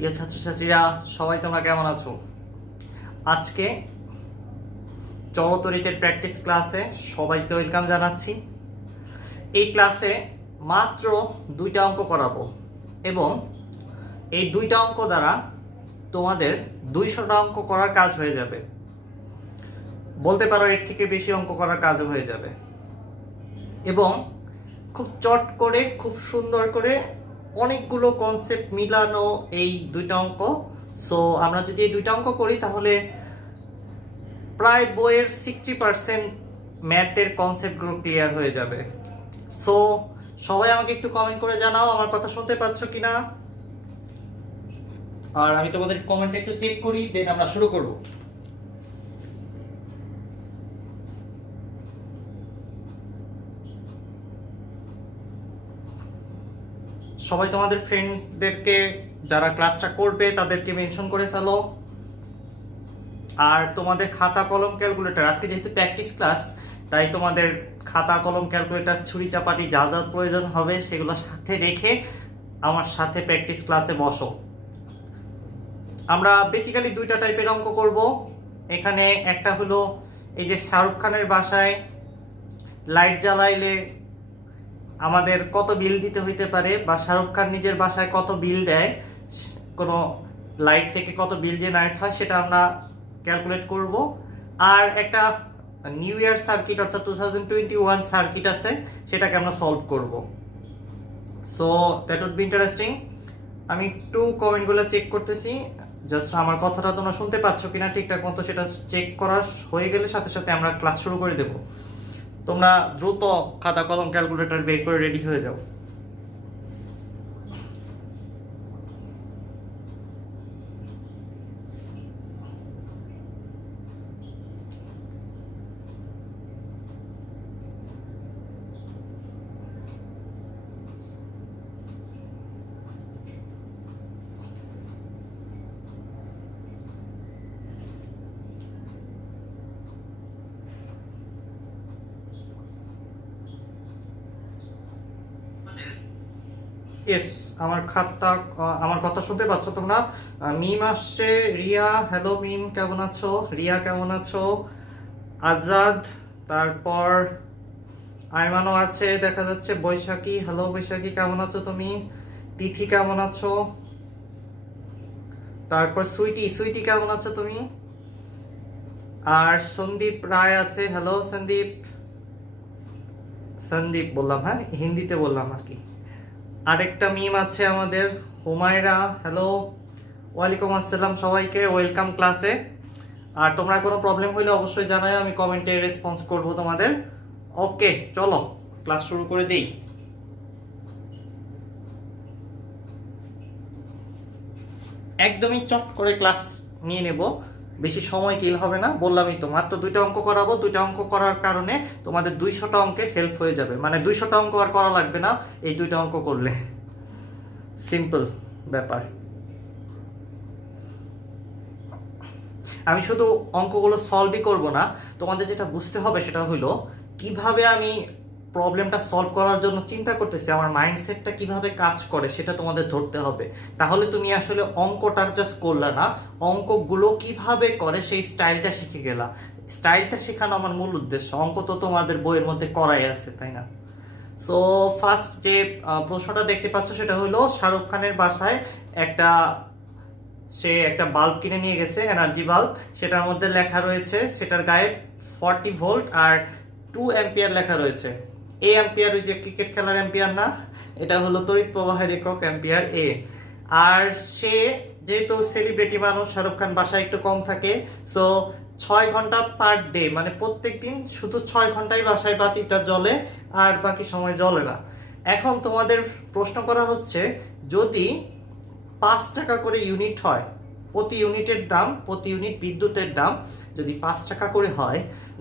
প্রিয় ছাত্রছাত্রীরা, সবাই তোমরা কেমন আছো? আজকে চলতরিতের প্র্যাকটিস ক্লাসে সবাইকে ওয়েলকাম জানাচ্ছি। এই ক্লাসে মাত্র 2টা অঙ্ক করাবো এবং এই 2টা অঙ্ক দ্বারা তোমাদের 200টা অঙ্ক করার কাজ হয়ে যাবে। বলতে পারো এর থেকে বেশি অঙ্ক করার কাজও হয়ে যাবে এবং খুব চট করে, খুব সুন্দর করে অনেকগুলো কনসেপ্ট মিলানো এই 2টা অঙ্ক। সো আমরা যদি এই 2টা অঙ্ক করি তাহলে প্রায় বইয়ের 60% ম্যাথের কনসেপ্টগুলো ক্লিয়ার হয়ে যাবে। সো সবাই আমাকে একটু কমেন্ট করে জানাও আমার কথা শুনতে পাচ্ছ কিনা। আর আমি তোমাদের কমেন্ট একটু চেক করি, দেন আমরা শুরু করব। সবাই তোমাদের ফ্রেন্ডদেরকে যারা ক্লাসটা করবে তাদেরকে মেনশন করে ফেলো। আর তোমাদের খাতা কলম ক্যালকুলেটর, আজকে যেহেতু প্র্যাকটিস ক্লাস তাই তোমাদের খাতা কলম ক্যালকুলেটর ছুরি চাপাটি যা যা প্রয়োজন হবে সেগুলো সাথে রেখে আমার সাথে প্র্যাকটিস ক্লাসে বসো। আমরা বেসিক্যালি 2টা টাইপের অঙ্ক করব। এখানে একটা হলো এই যে শাহরুখ খানের বাসায় লাইট জ্বালাইলে আমাদের কত বিল দিতে হইতে পারে, বা শাহরুখ খান নিজের বাসায় কত বিল দেয়, কোনো লাইট থেকে কত বিল জেনারেট হয় সেটা আমরা ক্যালকুলেট করব। আর একটা নিউ ইয়ার সার্কিট অর্থাৎ 2021 সার্কিট আছে, সেটাকে আমরা সলভ করব। So that would be interesting. আমি একটু কমেন্টগুলো চেক করতেছি, জাস্ট আমার কথাটা তোমরা শুনতে পাচ্ছ কিনা ঠিকঠাক মতো, সেটা চেক করা হয়ে গেলে সাথে সাথে আমরা ক্লাস শুরু করে দেব। তোমরা দ্রুত খাতা কলম ক্যালকুলেটর বের করে রেডি হয়ে যাও। ইয়েস, আমার আমার কথা শুনতে পাচ্ছ তোমরা? মিম আসছে, রিয়া, হ্যালো মিম, কেমন আছো? রিয়া কেমন আছো? আজাদ, তারপর আইমানও আছে দেখা যাচ্ছে। বৈশাখী, হ্যালো বৈশাখী, কেমন আছো তুমি? তিথি কেমন আছো? তারপর সুইটি কেমন আছো তুমি? আর সন্দীপ রায় আছে, হ্যালো সন্দীপ বললাম, হ্যাঁ হিন্দিতে বললাম আর কি। আরেকটা মিম আছে আমাদের, হুমায়রা, হ্যালো, ওয়ালাইকুম আসসালাম, সবাইকে ওয়েলকাম ক্লাসে। আর তোমরা কোনো প্রবলেম হলে অবশ্যই জানাও, আমি কমেন্টে রেসপন্স করব তোমাদের। ওকে, চলো ক্লাস শুরু করে দিই। একদমই চট করে ক্লাস নিয়ে নেব, বেশি সময় কিল হবে না। বললামই তো মাত্র 2টা অঙ্ক করাবো। 2টা অঙ্ক করার কারণে তোমাদের 200টা অঙ্কের হেল্প হয়ে যাবে, মানে 200টা অঙ্ক আর করা লাগবে না এই 2টা অঙ্ক করলে। সিম্পল ব্যাপার। আমি শুধু অঙ্কগুলো সলভই করব না, তোমাদের যেটা বুঝতে হবে সেটা হলো কিভাবে আমি প্রবলেমটা সলভ করার জন্য চিন্তা করতেছি, আমার মাইন্ডসেটটা কিভাবে কাজ করে সেটা তোমাদের ধরতে হবে। তাহলে তুমি আসলে অঙ্কটা জাস্ট করলে না, অঙ্কগুলো কিভাবে করে সেই স্টাইলটা শিখে গেলা। স্টাইলটা শেখানো আমার মূল উদ্দেশ্য। অঙ্ক তো তোমাদের বইয়ের মধ্যে করাই আছে, তাই না? সো ফার্স্ট যে প্রশ্নটা দেখতে পাচ্ছ সেটা হলো শাহরুখ খানের বাসায় সে একটা বাল্ব কিনে নিয়ে গেছে, এনার্জি বাল্ব। সেটার মধ্যে লেখা রয়েছে, সেটার গায়ে 40 ভোল্ট আর 2 অ্যাম্পিয়ার লেখা রয়েছে। এ অ্যাম্পিয়ার ওই যে ক্রিকেট খেলার অ্যাম্পিয়ার না, এটা হলো তড়িৎ প্রবাহের একক, অ্যাম্পিয়ার এ। আর সে যেহেতু সেলিব্রিটি মানুষ, শাহরুখ খান বাসায় একটু কম থাকে, সো 6 ঘন্টা পার ডে, মানে প্রত্যেক দিন শুধু 6 ঘন্টাই বাসায় বাতিটা জ্বলে আর বাকি সময় জ্বলে না। এখন তোমাদের প্রশ্ন করা হচ্ছে, যদি 5 টাকা করে ইউনিট হয়, প্রতি ইউনিটের দাম, প্রতি ইউনিট বিদ্যুতের দাম যদি 5 টাকা করে হয়,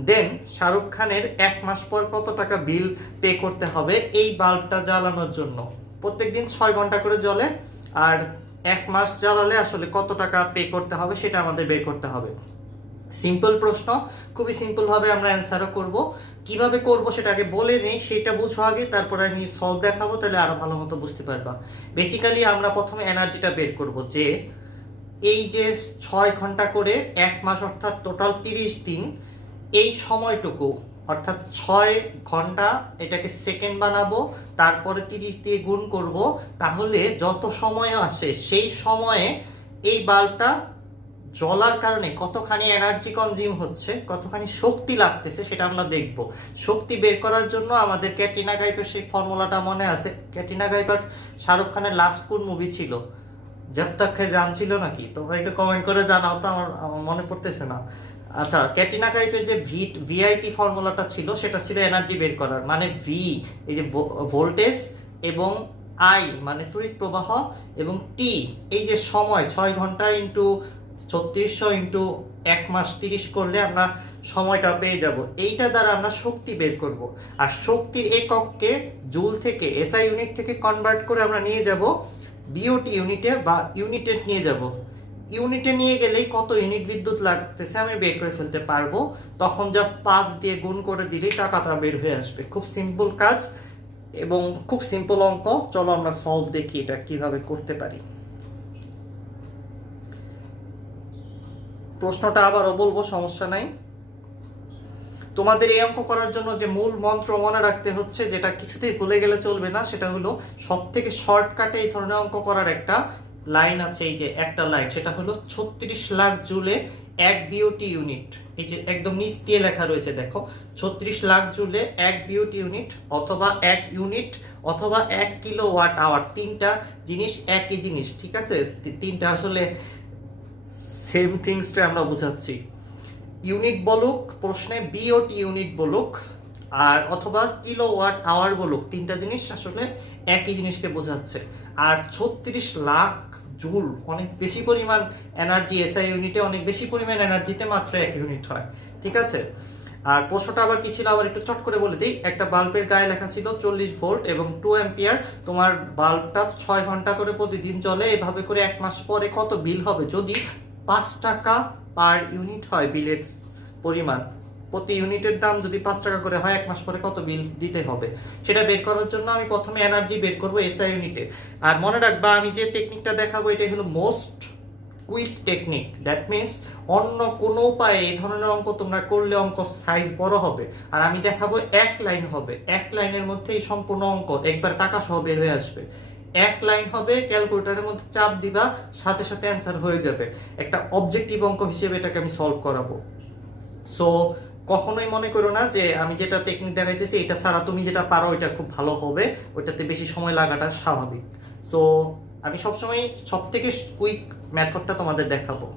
দেন শাহরুখ খানের 1 মাস পর কত টাকা বিল পে করতে হবে এই বাল্বটা জ্বালানোর জন্য? প্রত্যেকদিন 6 ঘন্টা করে জ্বলে, আর 1 মাস জ্বালালে আসলে কত টাকা পে করতে হবে সেটা আমাদের বের করতে হবে। সিম্পল প্রশ্ন, খুবই সিম্পল ভাবে আমরা অ্যান্সারও করব। কিভাবে করব সেটা আগে বলে নেই, সেটা বুঝো আগে, তারপর আমি সলভ দেখাবো, তাহলে আরো ভালো মতো বুঝতে পারবা। বেসিক্যালি আমরা প্রথমে এনার্জিটা বের করব, যে এই যে 6 ঘন্টা করে 1 মাস অর্থাৎ টোটাল 30 দিন, এই সময়টুকু অর্থাৎ 6 ঘন্টা এটাকে সেকেন্ড বানাবো, তারপরে 30 দিয়ে গুণ করব, তাহলে যত সময় আসে সেই সময়ে এই বাল্বটা জ্বলার কারণে কতখানি এনার্জি কনজিউম হচ্ছে, কতখানি শক্তি লাগতেছে সেটা আমরা দেখব। শক্তি বের করার জন্য আমাদের ক্যাটরিনা কাইফের সেই ফর্মুলাটা মনে আছে? ক্যাটরিনা কাইফের শাহরুখ খানের লাস্ট কোন মুভি ছিল? জব তক হে জান ছিল নাকি? তোমরা একটু কমেন্ট করে জানাও তো, আমার আমার মনে পড়তেছে না। আচ্ছা, ক্যাটরিনা কাইফের যে ভিআইটি ফর্মুলাটা ছিল সেটা ছিল এনার্জি বের করার, মানে ভি এই যে ভোল্টেজ, এবং আই মানে তড়িৎ প্রবাহ, এবং টি এই যে সময় 6 ঘন্টা ইন্টু 3600 ইন্টু 1 মাস 30 করলে আমরা সময়টা পেয়ে যাব। এইটা দ্বারা আমরা শক্তি বের করব। আর শক্তির এককে জুল থেকে এসআই ইউনিট থেকে কনভার্ট করে আমরা নিয়ে যাব বিওটি ইউনিটে বা ইউনিটে নিয়ে যাব। ইউনিটে নিয়ে গেলেই কত ইউনিট বিদ্যুৎ লাগতেছে আমি বের করে ফেলতে পারবো। তখন জাস্ট 5 দিয়ে গুণ করে দিলেই টাকাটা বের হয়ে আসবে। খুব সিম্পল কাজ এবং খুব সিম্পল অঙ্ক। চলো আমরা সলভ দেখি এটা কিভাবে করতে পারি। প্রশ্নটা আবারও বলবো, সমস্যা নাই। তোমাদের এই অঙ্ক করার জন্য যে মূল মন্ত্র মনে রাখতে হচ্ছে, যেটা কিছুতেই ভুলে গেলে চলবে না, সেটা হলো সব থেকে শর্টকাটে এই ধরনের অঙ্ক করার একটা লাইন আছে। এই যে একটা লাইন, সেটা হলো 36 লাখ জুলে 1 বিওটি ইউনিট। এই যে একদম নিচ দিয়ে লেখা রয়েছে, দেখো 36 লাখ জুলে 1 বিওটি ইউনিট, অথবা 1 ইউনিট, অথবা 1 কিলোওয়াট আওয়ার। তিনটা জিনিস একই জিনিস, ঠিক আছে? তিনটা আসলে সেম থিংসটা আমরা বোঝাচ্ছি। ইউনিট বলুক প্রশ্নে, বিওটি ইউনিট বলুক, আর অথবা কিলোওয়াট আওয়ার বলুক, তিনটা জিনিস আসলে একই জিনিসকে বোঝাচ্ছে। আর 36 লাখ জুল অনেক বেশি পরিমাণ এনার্জি, এসআই ইউনিটে অনেক বেশি পরিমাণ এনার্জিতে মাত্র 1 ইউনিট হয়, ঠিক আছে? আর প্রশ্নটা আবার কি ছিল আবার একটু চট করে বলে দিই। একটা বাল্বের গায়ে লেখা ছিল 40 ভোল্ট এবং 2 অ্যাম্পিয়ার। তোমার বাল্বটা 6 ঘন্টা করে প্রতিদিন চলে, এভাবে করে 1 মাস পরে কত বিল হবে? যদি 5 টাকা পার ইউনিট হয় বিলের পরিমাণ, প্রতি ইউনিটের দাম যদি 5 টাকা করে হয়, 1 মাস পরে কত বিল দিতে হবে সেটা বের করার জন্য আমি প্রথমে এনার্জি বের করবো এসআই ইউনিটে। আর মনে রাখবা, আমি যে টেকনিকটা দেখাবো এটা হলো most quick technique. That means অন্য কোনো উপায়ে এই ধরনের অঙ্ক তোমরা করলে অঙ্ক সাইজ বড় হবে। আর আমি দেখাবো এক লাইন হবে, এক লাইনের মধ্যে এই সম্পূর্ণ অঙ্ক একবার টাকা সহ বের হয়ে আসবে। এক লাইন হবে, ক্যালকুলেটরের মধ্যে চাপ দিবা, সাথে সাথে অ্যান্সার হয়ে যাবে। একটা অবজেক্টিভ অঙ্ক হিসেবে এটাকে আমি সলভ করাবো। সো কখনোই মনে করো না যে আমি যেটা টেকনিক দেখাইতেছি এটা ছাড়া তুমি যেটা পারো এটা খুব ভালো হবে, ওইটাতে বেশি সময় লাগাটা স্বাভাবিক। সো আমি সবসময় সব থেকে কুইক মেথডটা তোমাদের দেখাবো।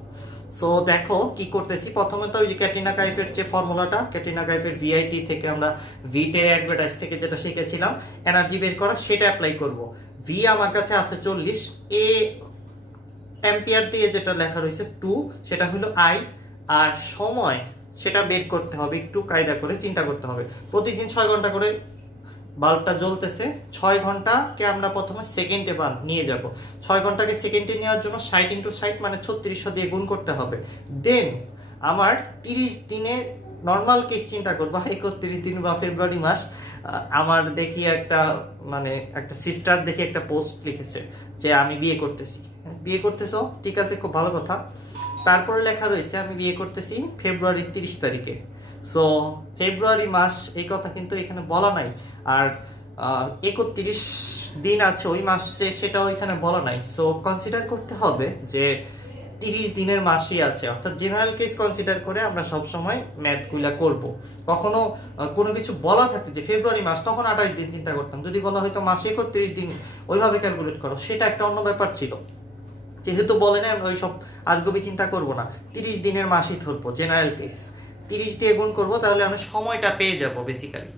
সো দেখো কি করতেছি। প্রথমে তো ওই যে ক্যাটরিনা কাইফের যে ফর্মুলাটা, ক্যাটরিনা কাইফের ভিআইটি থেকে আমরা ভিটে অ্যাডভার্টাইজ থেকে যেটা শিখেছিলাম এনার্জি বের করা, সেটা অ্যাপ্লাই করব। ভি আমার কাছে আছে 40, এ অ্যাম্পিয়ার দিয়ে যেটা লেখা রয়েছে 2, সেটা হলো আই, আর সময় সেটা বের করতে হবে, একটু কায়দা করে চিন্তা করতে হবে। প্রতিদিন 6 ঘন্টা করে বাল্বটা জ্বলতেছে, 6 ঘন্টাকে আমরা প্রথমে সেকেন্ডে নিয়ে যাব। 6 ঘন্টাকে সেকেন্ডে নেওয়ার জন্য 60 ইন্টু 60 মানে 3600 দিয়ে গুণ করতে হবে। দেন আমার 30 দিনে নর্মাল কেস চিন্তা করবো, 31 দিন বা ফেব্রুয়ারি মাস। আমার দেখি একটা মানে একটা সিস্টার দেখি একটা পোস্ট লিখেছে যে আমি বিয়ে করতেছি। বিয়ে করতেছো, ঠিক আছে, খুব ভালো কথা। তারপরে লেখা রয়েছে আমি বিয়ে করতেছি ফেব্রুয়ারির 30 তারিখে। সো ফেব্রুয়ারি মাস এই কথা কিন্তু এখানে বলা নাই। আর 31 দিন আছে ওই মাসে, সেটাও এখানে বলা নাই। সো কনসিডার করতে হবে যে 30 দিনের মাসই আছে, অর্থাৎ জেনারেল কেস কনসিডার করে আমরা সবসময় ম্যাথগুলা করব। কখনো কোনো কিছু বলা থাকতো যে ফেব্রুয়ারি মাস, তখন 28 দিন চিন্তা করতাম। যদি বলা হয়তো মাসে 31 দিন, ওইভাবে ক্যালকুলেট করো, সেটা একটা অন্য ব্যাপার ছিল। যেহেতু বলে না, আমরা ওই সব আজগুবি চিন্তা করবো না, 30 দিনের মাসই ধরবো জেনারেল কেস। 30 দিয়ে গুণ করবো, তাহলে আমি সময়টা পেয়ে যাব বেসিক্যালি।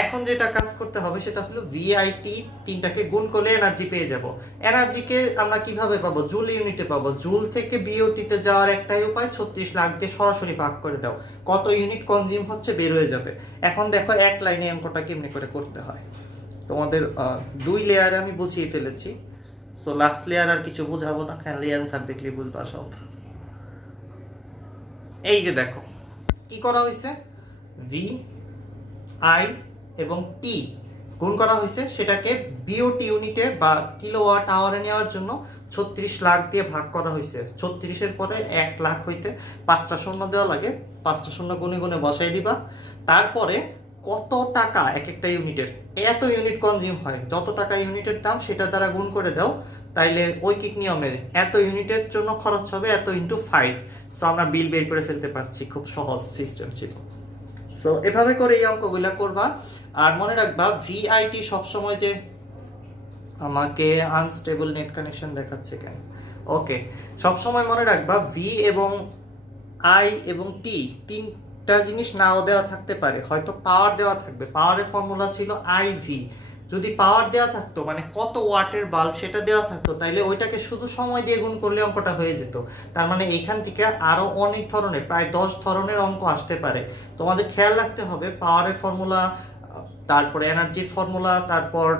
এখন যেটা কাজ করতে হবে সেটা হলো ভিআইটি তিনটাকে গুণ করলে এনার্জি পেয়ে যাব। এনার্জিকে আমরা কিভাবে পাবো? জুল ইউনিটে পাবো। জুল থেকে বিওটিতে যাওয়ার একটাই উপায়, 36 লাখ দিয়ে সরাসরি ভাগ করে দাও, কত ইউনিট কনজিউম হচ্ছে বের হয়ে যাবে। এখন দেখো এক লাইনে অঙ্কটা কেমনি করে করতে হয়। তোমাদের 2 লেয়ারে আমি বুঝিয়ে ফেলেছি। সো লাস্ট লেয়ার আর কিছু বুঝাবো না, খালি অ্যান্সার দেখলে বুঝবা সব। এই যে দেখো কি করা হয়েছে, ভি আই এবং টি গুণ করা হয়েছে, সেটাকে বিওটি ইউনিটে বা কিলোওয়াট আওয়ারে নেওয়ার জন্য 36 লাখ দিয়ে ভাগ করা হয়েছে। 36-এর পরে 1 লাখ হইতে 5টা শূন্য দেওয়া লাগে, 5টা শূন্য গুণে গুণে বসাই দিবা। তারপরে কত টাকা এক একটা ইউনিটের, এত ইউনিট কনজিউম হয়, যত টাকা ইউনিটের দাম সেটা দ্বারা গুণ করে দাও, তাইলে ঐকিক নিয়মে এত ইউনিটের জন্য খরচ হবে এত ইন্টু 5। সো আমরা বিল বের করে ফেলতে পারছি, খুব সহজ সিস্টেম ছিল। সো এভাবে করে এই অঙ্কগুলা করবা। আর মনে রাখবা ভিআইটি সবসময় যে আমাকে আনস্টেবল নেট কানেকশন দেখাচ্ছে কেন, ওকে, সবসময় মনে রাখবা ভি এবং আই এবং টি তিনটা জিনিস নাও দেওয়া থাকতে পারে, হয়তো পাওয়ার দেওয়া থাকবে, পাওয়ারের ফর্মুলা ছিল আই ভি। যদি পাওয়ার দেওয়া থাকতো মানে কত ওয়াটের বাল্ব সেটা দেওয়া থাকতো, তাইলে ওইটাকে শুধু সময় দিয়ে গুণ করলে অঙ্কটা হয়ে যেত। তার মানে এইখান থেকে আরো অনেক ধরনের, প্রায় 10 ধরনের অঙ্ক আসতে পারে। তোমাদের খেয়াল রাখতে হবে পাওয়ারের ফর্মুলা, তারপরে এনার্জির ফর্মুলা, তারপর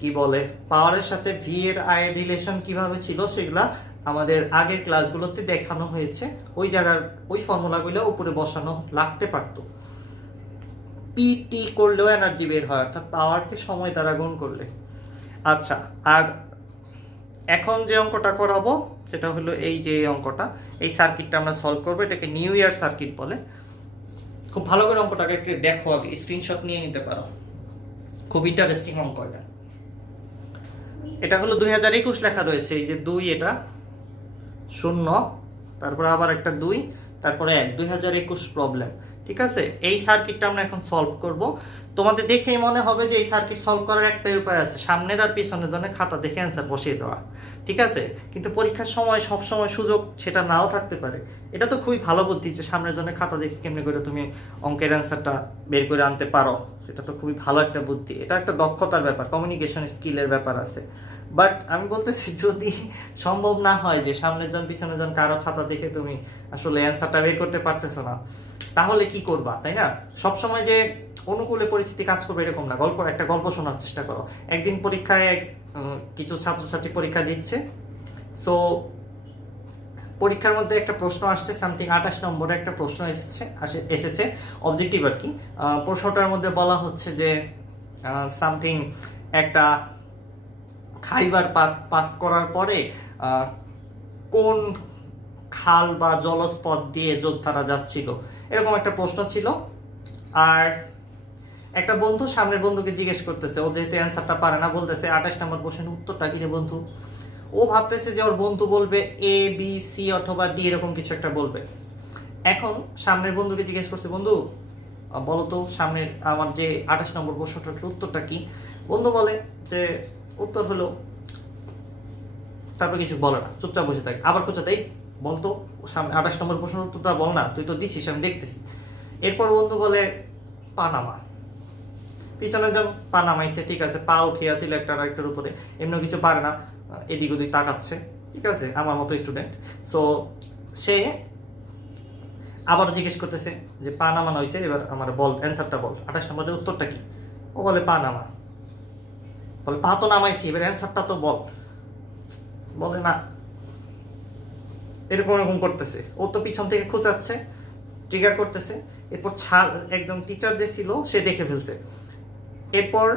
কি বলে পাওয়ারের সাথে ভি এর আই এর রিলেশন কিভাবে ছিল সেগুলা আমাদের আগের ক্লাসগুলোতে দেখানো হয়েছে। ওই জায়গার ওই ফর্মুলাগুলো উপরে বসানো লাগতে পারতো। পিটি করলেও এনার্জি বের হয়, অর্থাৎ পাওয়ারকে সময় দ্বারা গুণ করলে। আচ্ছা, আর এখন যে অঙ্কটা করাবো সেটা হলো এই যে অঙ্কটা, এই সার্কিটটা আমরা সলভ করবো, এটাকে নিউ ইয়ার সার্কিট বলে। খুব ভালো করে অঙ্কটাকে একটু দেখো, আগে স্ক্রিনশট নিয়ে নিতে পারো, খুব ইন্টারেস্টিং অঙ্ক এটা। এটা হলো 2021 লেখা রয়েছে, এই যে 2, এটা 0, তারপরে আবার একটা 2, তারপরে 1, 2021 প্রবলেম। ঠিক আছে, এই সার্কিটটা আমরা এখন সলভ করব। তোমাদের দেখেই মনে হবে যে এই সার্কিট সলভ করার একটাই উপায় আছে, সামনের আর পিছনের জন্য খাতা দেখে অ্যান্সার বসিয়ে দেওয়া। ঠিক আছে, কিন্তু পরীক্ষার সময় সব সময় সুযোগ সেটা নাও থাকতে পারে। এটা তো খুবই ভালো বুদ্ধি যে সামনের জন্য খাতা দেখে কেমনি করে তুমি অঙ্কের অ্যান্সারটা বের করে আনতে পারো, সেটা তো খুবই ভালো একটা বুদ্ধি। এটা একটা দক্ষতার ব্যাপার, কমিউনিকেশন স্কিলের ব্যাপার আছে। বাট আমি বলতেছি যদি সম্ভব না হয় যে সামনের জন পিছনের জন কারো খাতা দেখে তুমি আসলে অ্যান্সারটা বের করতে পারতেছো না, তাহলে কি করবা, তাই না? সবসময় যে অনুকূলে পরিস্থিতি কাজ করবে এরকম না। একটা গল্প শোনার চেষ্টা করো। একদিন পরীক্ষায় কিছু ছাত্রছাত্রী পরীক্ষা দিচ্ছে। সো পরীক্ষার মধ্যে একটা প্রশ্ন আসছে, সামথিং 28 নম্বরে একটা প্রশ্ন এসেছে অবজেক্টিভ আর কি। প্রশ্নটার মধ্যে বলা হচ্ছে যে সামথিং একটা খাইবার পাস করার পরে কোন খাল বা জলপথ দিয়ে যোদ্ধারা যাচ্ছিল, এরকম একটা প্রশ্ন ছিল। আর একটা বন্ধু সামনের বন্ধুকে জিজ্ঞেস করতেছে, ও যেহেতু অ্যান্সারটা পারে না, বলতেছে 28 নম্বর প্রশ্নের উত্তরটা কি রে বন্ধু। ও ভাবতেছে যে ওর বন্ধু বলবে এ বি সি অথবা ডি, এরকম কিছু একটা বলবে। এখন সামনের বন্ধুকে জিজ্ঞেস করছে, বন্ধু বলো তো সামনের আমার যে 28 নম্বর প্রশ্নটার উত্তরটা কি। বন্ধু বলে যে উত্তর হলো, তারপর কিছু বলে না, চুপচাপ বসে থাকে। আবার খোঁচা দেই, বলতো সামনে 28 নম্বর প্রশ্নের উত্তরটা বল না, তুই তো দিছিস আমি দেখতেছি। এরপর বন্ধু বলে পানামা। পিছনের জন পা নামাইছে, ঠিক আছে, পা উঠিয়ে আছিল একটা আরেকটার উপরে, এমনি কিছু পারে না, এদিক ওদিক তাকাচ্ছে, ঠিক আছে, আমার মতো স্টুডেন্ট। সো সে আবার জিজ্ঞেস করতেছে যে পা নামানো হয়েছে, এবার আমার বল, অ্যান্সারটা বল, 28 নম্বরের উত্তরটা কি। ও বলে পা নামা। বলে পা তো নামাইছি, এবার অ্যান্সারটা তো বল। বলে না, এরকম এরকম করতেছে। ও তো পিছন থেকে খোঁচাচ্ছে, ট্রিগার করতেছে। এরপর একদম টিচার যে ছিল সে দেখে ফেলছে। এরপর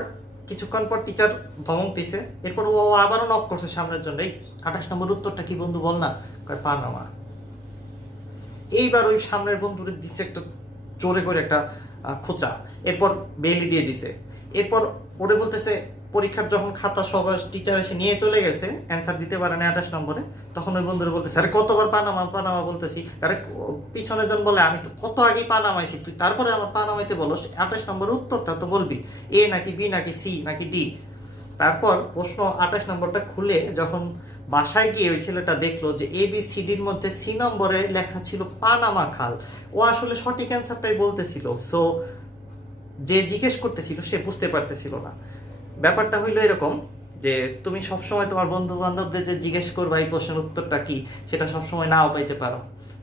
কিছুক্ষণ পর টিচার ধমক দিছে। এরপর ও আবারও নক করছে সামনের জন্য, এই 28 নম্বর উত্তরটা কি বন্ধু বল না। কয় পা নামা। এইবার ওই সামনের বন্ধুরে দিচ্ছে একটা জোরে করে একটা খোঁচা। এরপর বেলি দিয়ে দিছে। এরপর ওরে বলতেছে, পরীক্ষার যখন খাতা সবাই টিচার এসে নিয়ে চলে গেছে, অ্যান্সার দিতে পারে না 28 নম্বরে, তখন ওই বন্ধুরা বলতেছে, আরে কতবার পানামা বলতেছি। আরে পিছনের জন বলে, আমি তো কত আগে পানামাইছি, তুই তারপরে আমার পানামাইতে বলো, 28 নম্বরের উত্তরটা তো বলবি, এ নাকি বি নাকি সি নাকি ডি। তারপর প্রশ্ন 28 নম্বরটা খুলে যখন বাসায় গিয়ে ওই ছেলেটা দেখলো যে এ বি সি ডির মধ্যে সি নম্বরে লেখা ছিল পানামা খাল। ও আসলে সঠিক অ্যান্সারটাই বলতেছিল। সো যে জিজ্ঞেস করতেছিল সে বুঝতে পারতেছিল না। ব্যাপারটা হইলো এরকম যে তুমি সবসময় তোমার বন্ধু বান্ধবদের যে জিজ্ঞেস করবা এই প্রশ্নের উত্তরটা কি, সেটা সবসময় নাও পাইতে পারো।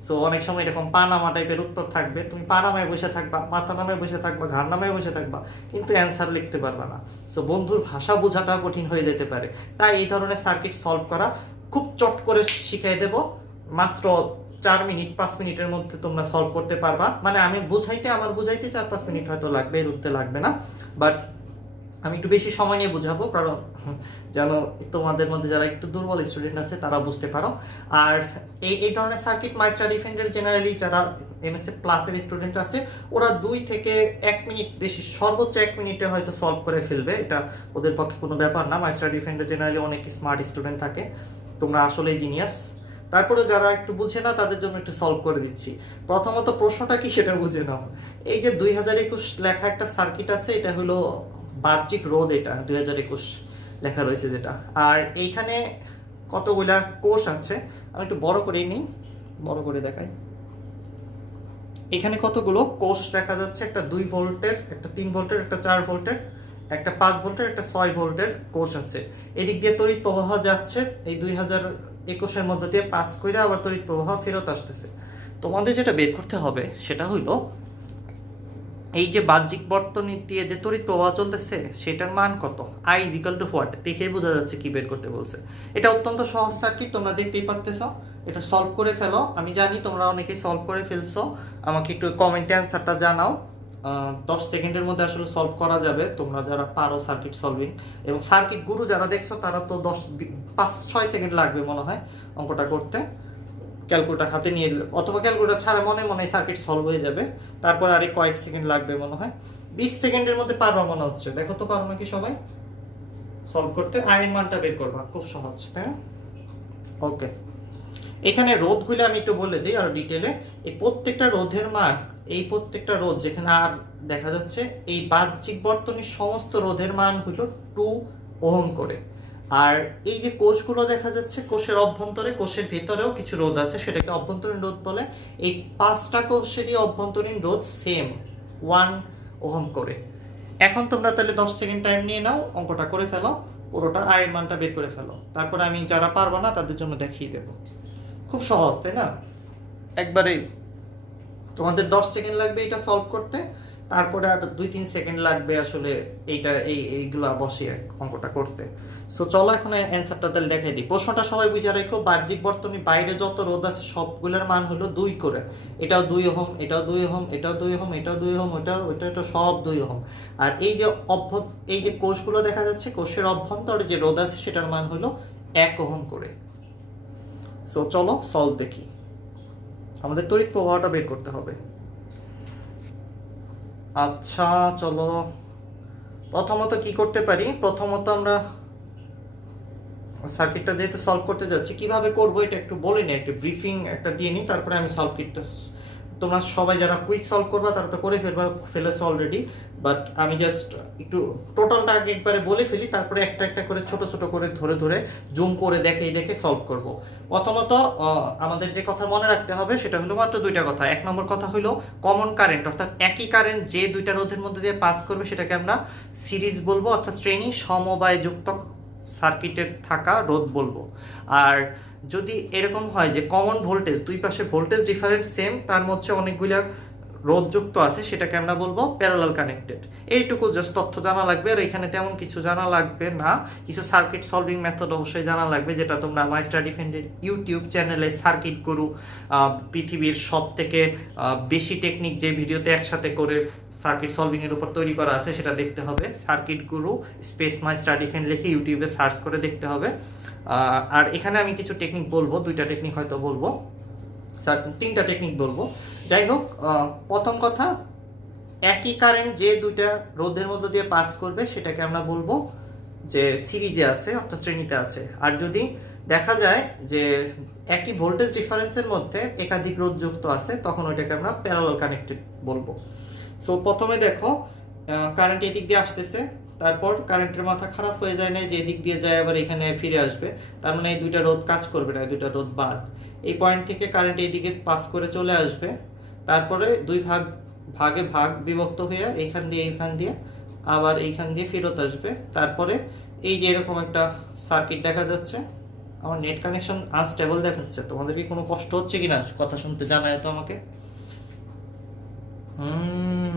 সো অনেক সময় এরকম পানামা টাইপের উত্তর থাকবে, তুমি পানামায় বসে থাকবা, মাথা নামায় বসে থাকবা, ঘাড় নামায় বসে থাকবা, কিন্তু অ্যান্সার লিখতে পারবা না। সো বন্ধুর ভাষা বোঝাটাও কঠিন হয়ে যেতে পারে। তাই এই ধরনের সার্কিট সলভ করা খুব চট করে শিখিয়ে দেব, মাত্র 4 মিনিট 5 মিনিটের মধ্যে তোমরা সলভ করতে পারবা। মানে আমি আমার বুঝাইতে 4-5 মিনিট হয়তো লাগবে, এর উঠতে লাগবে না, বাট আমি একটু বেশি সময় নিয়ে বুঝাবো, কারণ যেন তোমাদের মধ্যে যারা একটু দুর্বল স্টুডেন্ট আছে তারা বুঝতে পারো। আর এই ধরনের সার্কিট মাই স্টাডি ফ্রেন্ডের জেনারেলি যারা এমএসসি প্লাসের স্টুডেন্ট আছে ওরা 2 থেকে 1 মিনিট, বেশি সর্বোচ্চ 1 মিনিটে হয়তো সলভ করে ফেলবে, এটা ওদের পক্ষে কোনো ব্যাপার না। মাই স্টাডি ফ্রেন্ডের জেনারেলি অনেক স্মার্ট স্টুডেন্ট থাকে, তোমরা আসলেই জিনিয়াস। তারপরে যারা একটু বুঝে না তাদের জন্য একটু সলভ করে দিচ্ছি। প্রথমত প্রশ্নটা কি সেটা বুঝে নাও। এই যে 2021 লেখা একটা সার্কিট আছে, এটা হলো বাহ্যিক রোধ, এটা 2021 লেখা রয়েছে যেটা। আর এইখানে কতগুলা কোষ আছে, আমি একটু বড় করে নিই, বড় করে দেখাই। এখানে কতগুলো কোষ দেখা যাচ্ছে, একটা 2 ভোল্টের, একটা 3 ভোল্টের, একটা 4 ভোল্টের, একটা 5 ভোল্টের, একটা 6 ভোল্টের কোষ আছে। এদিক দিয়ে তড়িৎ প্রবাহ যাচ্ছে, এই 2021-এর মধ্যে দিয়ে পাস করে আবার তড়িৎ প্রবাহ ফেরত আসতেছে। তোমাদের যেটা বের করতে হবে সেটা হইলো এই যে বাহ্যিক বর্তনী দিয়ে যে তড়িৎ প্রবাহ চলতেছে সেটার মান কত, I = what, দেখেই বোঝা যাচ্ছে কি বের করতে বলছে। এটা অত্যন্ত সহজ সার্কিট, তোমরা দেখতেই পারতেছো। এটা সলভ করে ফেলো, আমি জানি তোমরা অনেকেই সলভ করে ফেলছো, আমাকে একটু কমেন্টে অ্যান্সারটা জানাও। 10 সেকেন্ডের মধ্যে আসলে সলভ করা যাবে, তোমরা যারা পারো সার্কিট সলভিং। এবং সার্কিট গুরু যারা দেখছো তারা তো 5-6 সেকেন্ড লাগবে মনে হয় অঙ্কটা করতে, ক্যালকুলেটার হাতে নিয়ে, অথবা ক্যালকুলেটার ছাড়া মনে মনে সার্কিট সলভ হয়ে যাবে। তারপর আরে কয়েক সেকেন্ড লাগবে মনে হয়, 20 সেকেন্ডের মধ্যে পারবা মনে হচ্ছে। দেখো তো পারো নাকি সবাই সলভ করতে। আয়ের মানটা বের করবা, খুব সহজ, তাই না? ওকে, এখানে রোধগুলো আমি একটু বলে দিই আর ডিটেলে। এই প্রত্যেকটা রোধের মান, এই প্রত্যেকটা রোধ যেখানে আর দেখা যাচ্ছে, এই বাহ্যিক বর্তনীর সমস্ত রোধের মান হলো 2 ওহম করে। আর এই যে কোষগুলো দেখা যাচ্ছে, কোষের অভ্যন্তরে, কোষের ভেতরেও কিছু রোধ আছে, সেটাকে অভ্যন্তরীণ রোধ বলে। এই 5টা কোষেরই অভ্যন্তরীণ রোধ সেম 1 ওহম করে। এখন তোমরা তাহলে 10 সেকেন্ড টাইম নিয়ে নাও, অঙ্কটা করে ফেলো, পুরোটা আয়ের মানটা বের করে ফেলো। তারপর আমি যারা পারবো না তাদের জন্য দেখিয়ে দেবো। খুব সহজ, তাই না? একবারে তোমাদের 10 সেকেন্ড লাগবে এটা সলভ করতে, তারপরে আর 2-3 সেকেন্ড লাগবে আসলে এইগুলা বসিয়ে অঙ্কটা করতে। সো চলো এখন অ্যান্সারটা তাহলে দেখাই দিই। প্রশ্নটা সবাই বুঝে রেখো, বাহ্যিক বর্তনী বাইরে যত রোধ আছে সবগুলোর মান হলো 2 করে। এটাও 2 ওহম, এটাও 2 ওহম, এটাও 2 ওহম, এটাও 2 ওহম, এটা সব 2 ওহম। আর এই যে কোষগুলো দেখা যাচ্ছে, কোষের অভ্যন্তরে যে রোধ আছে সেটার মান হলো 1 ওহম করে। সো চলো সলভ দেখি, আমাদের তড়িৎ প্রবাহটা বের করতে হবে। আচ্ছা চলো, প্রথমত কি করতে পারি, প্রথমত আমরা সার্কিটটা যেহেতু সলভ করতে যাচ্ছি, কিভাবে করবো এটা একটু বলে নিই, একটু ব্রিফিং একটা দিয়ে নিই, তারপরে আমি সার্কিটটা, তোমরা সবাই যারা কুইক সলভ করবা তারা তো করে ফেলেছো অলরেডি, বাট আমি জাস্ট একটু টোটালটা আগে একবারে বলে ফেলি, তারপরে একটা একটা করে ছোট ছোট করে ধরে ধরে জুম করে দেখে সলভ করব। প্রথমত আমাদের যে কথা মনে রাখতে হবে সেটা হলো মাত্র 2টা কথা। 1 নম্বর কথা হলো কমন কারেন্ট, অর্থাৎ একই কারেন্ট যে 2টা রোধের মধ্যে দিয়ে পাস করবে সেটাকে আমরা সিরিজ বলবো, অর্থাৎ শ্রেণী সমবায় যুক্ত সার্কিটের থাকা রোধ বলবো। আর যদি এরকম হয় যে কমন ভোল্টেজ, দুই পাশে ভোল্টেজ ডিফারেন্স সেম, তার মধ্যে অনেকগুলো রোধ যুক্ত আছে, সেটাকে আমরা বলবো প্যারালাল কানেক্টেড। এইটুকু জাস্ট তথ্য জানা লাগবে, আর এখানে তেমন কিছু জানা লাগবে না। কিছু সার্কিট সলভিং মেথড অবশ্যই জানা লাগবে, যেটা তোমরা মাই স্টাডি ফ্রেন্ডের ইউটিউব চ্যানেলে সার্কিট গুরু, পৃথিবীর সব থেকে বেশি টেকনিক যে ভিডিওতে একসাথে করে সার্কিট সলভিং এর উপর তৈরি করা আছে সেটা দেখতে হবে। Circuit Guru space my study friend লিখে ইউটিউবে সার্চ করে দেখতে হবে। আর এখানে আমি কিছু টেকনিক বলবো, 2টা টেকনিক হয়তো বলবো, 3টা টেকনিক বলবো। যাই হোক, প্রথম কথা, একই কারেন্ট যে 2টা রোধের মধ্যে দিয়ে পাস করবে সেটাকে আমরা বলবো যে সিরিজে আছে, অর্থাৎ শ্রেণীতে আছে। আর যদি দেখা যায় যে একই ভোল্টেজ ডিফারেন্সের মধ্যে একাধিক রোধ যুক্ত আছে, তখন ওইটাকে আমরা প্যারালাল কানেক্টেড বলবো। সো প্রথমে দেখো, কারেন্ট এদিক দিয়ে আসতেছে, তারপর কারেন্টের মাথা খারাপ হয়ে যায় না, যে এদিক দিয়ে যায় আবার এখানে ফিরে আসবে, তার মানে এই 2টা রোধ কাজ করবে না, এই 2টা রোধ বাদ। এই পয়েন্ট থেকে কারেন্ট এইদিকে পাস করে চলে আসবে, তারপরে 2 ভাগে ভাগ বিভক্ত হয়ে এইখান দিয়ে আবার এইখান দিয়ে ফেরত আসবে। তারপরে এই যে এরকম একটা সার্কিট দেখা যাচ্ছে। আমার নেট কানেকশন আনস্টেবল দেখাচ্ছে, তোমাদের কি কোনো কষ্ট হচ্ছে কিনা কথা শুনতে জানায় তো আমাকে।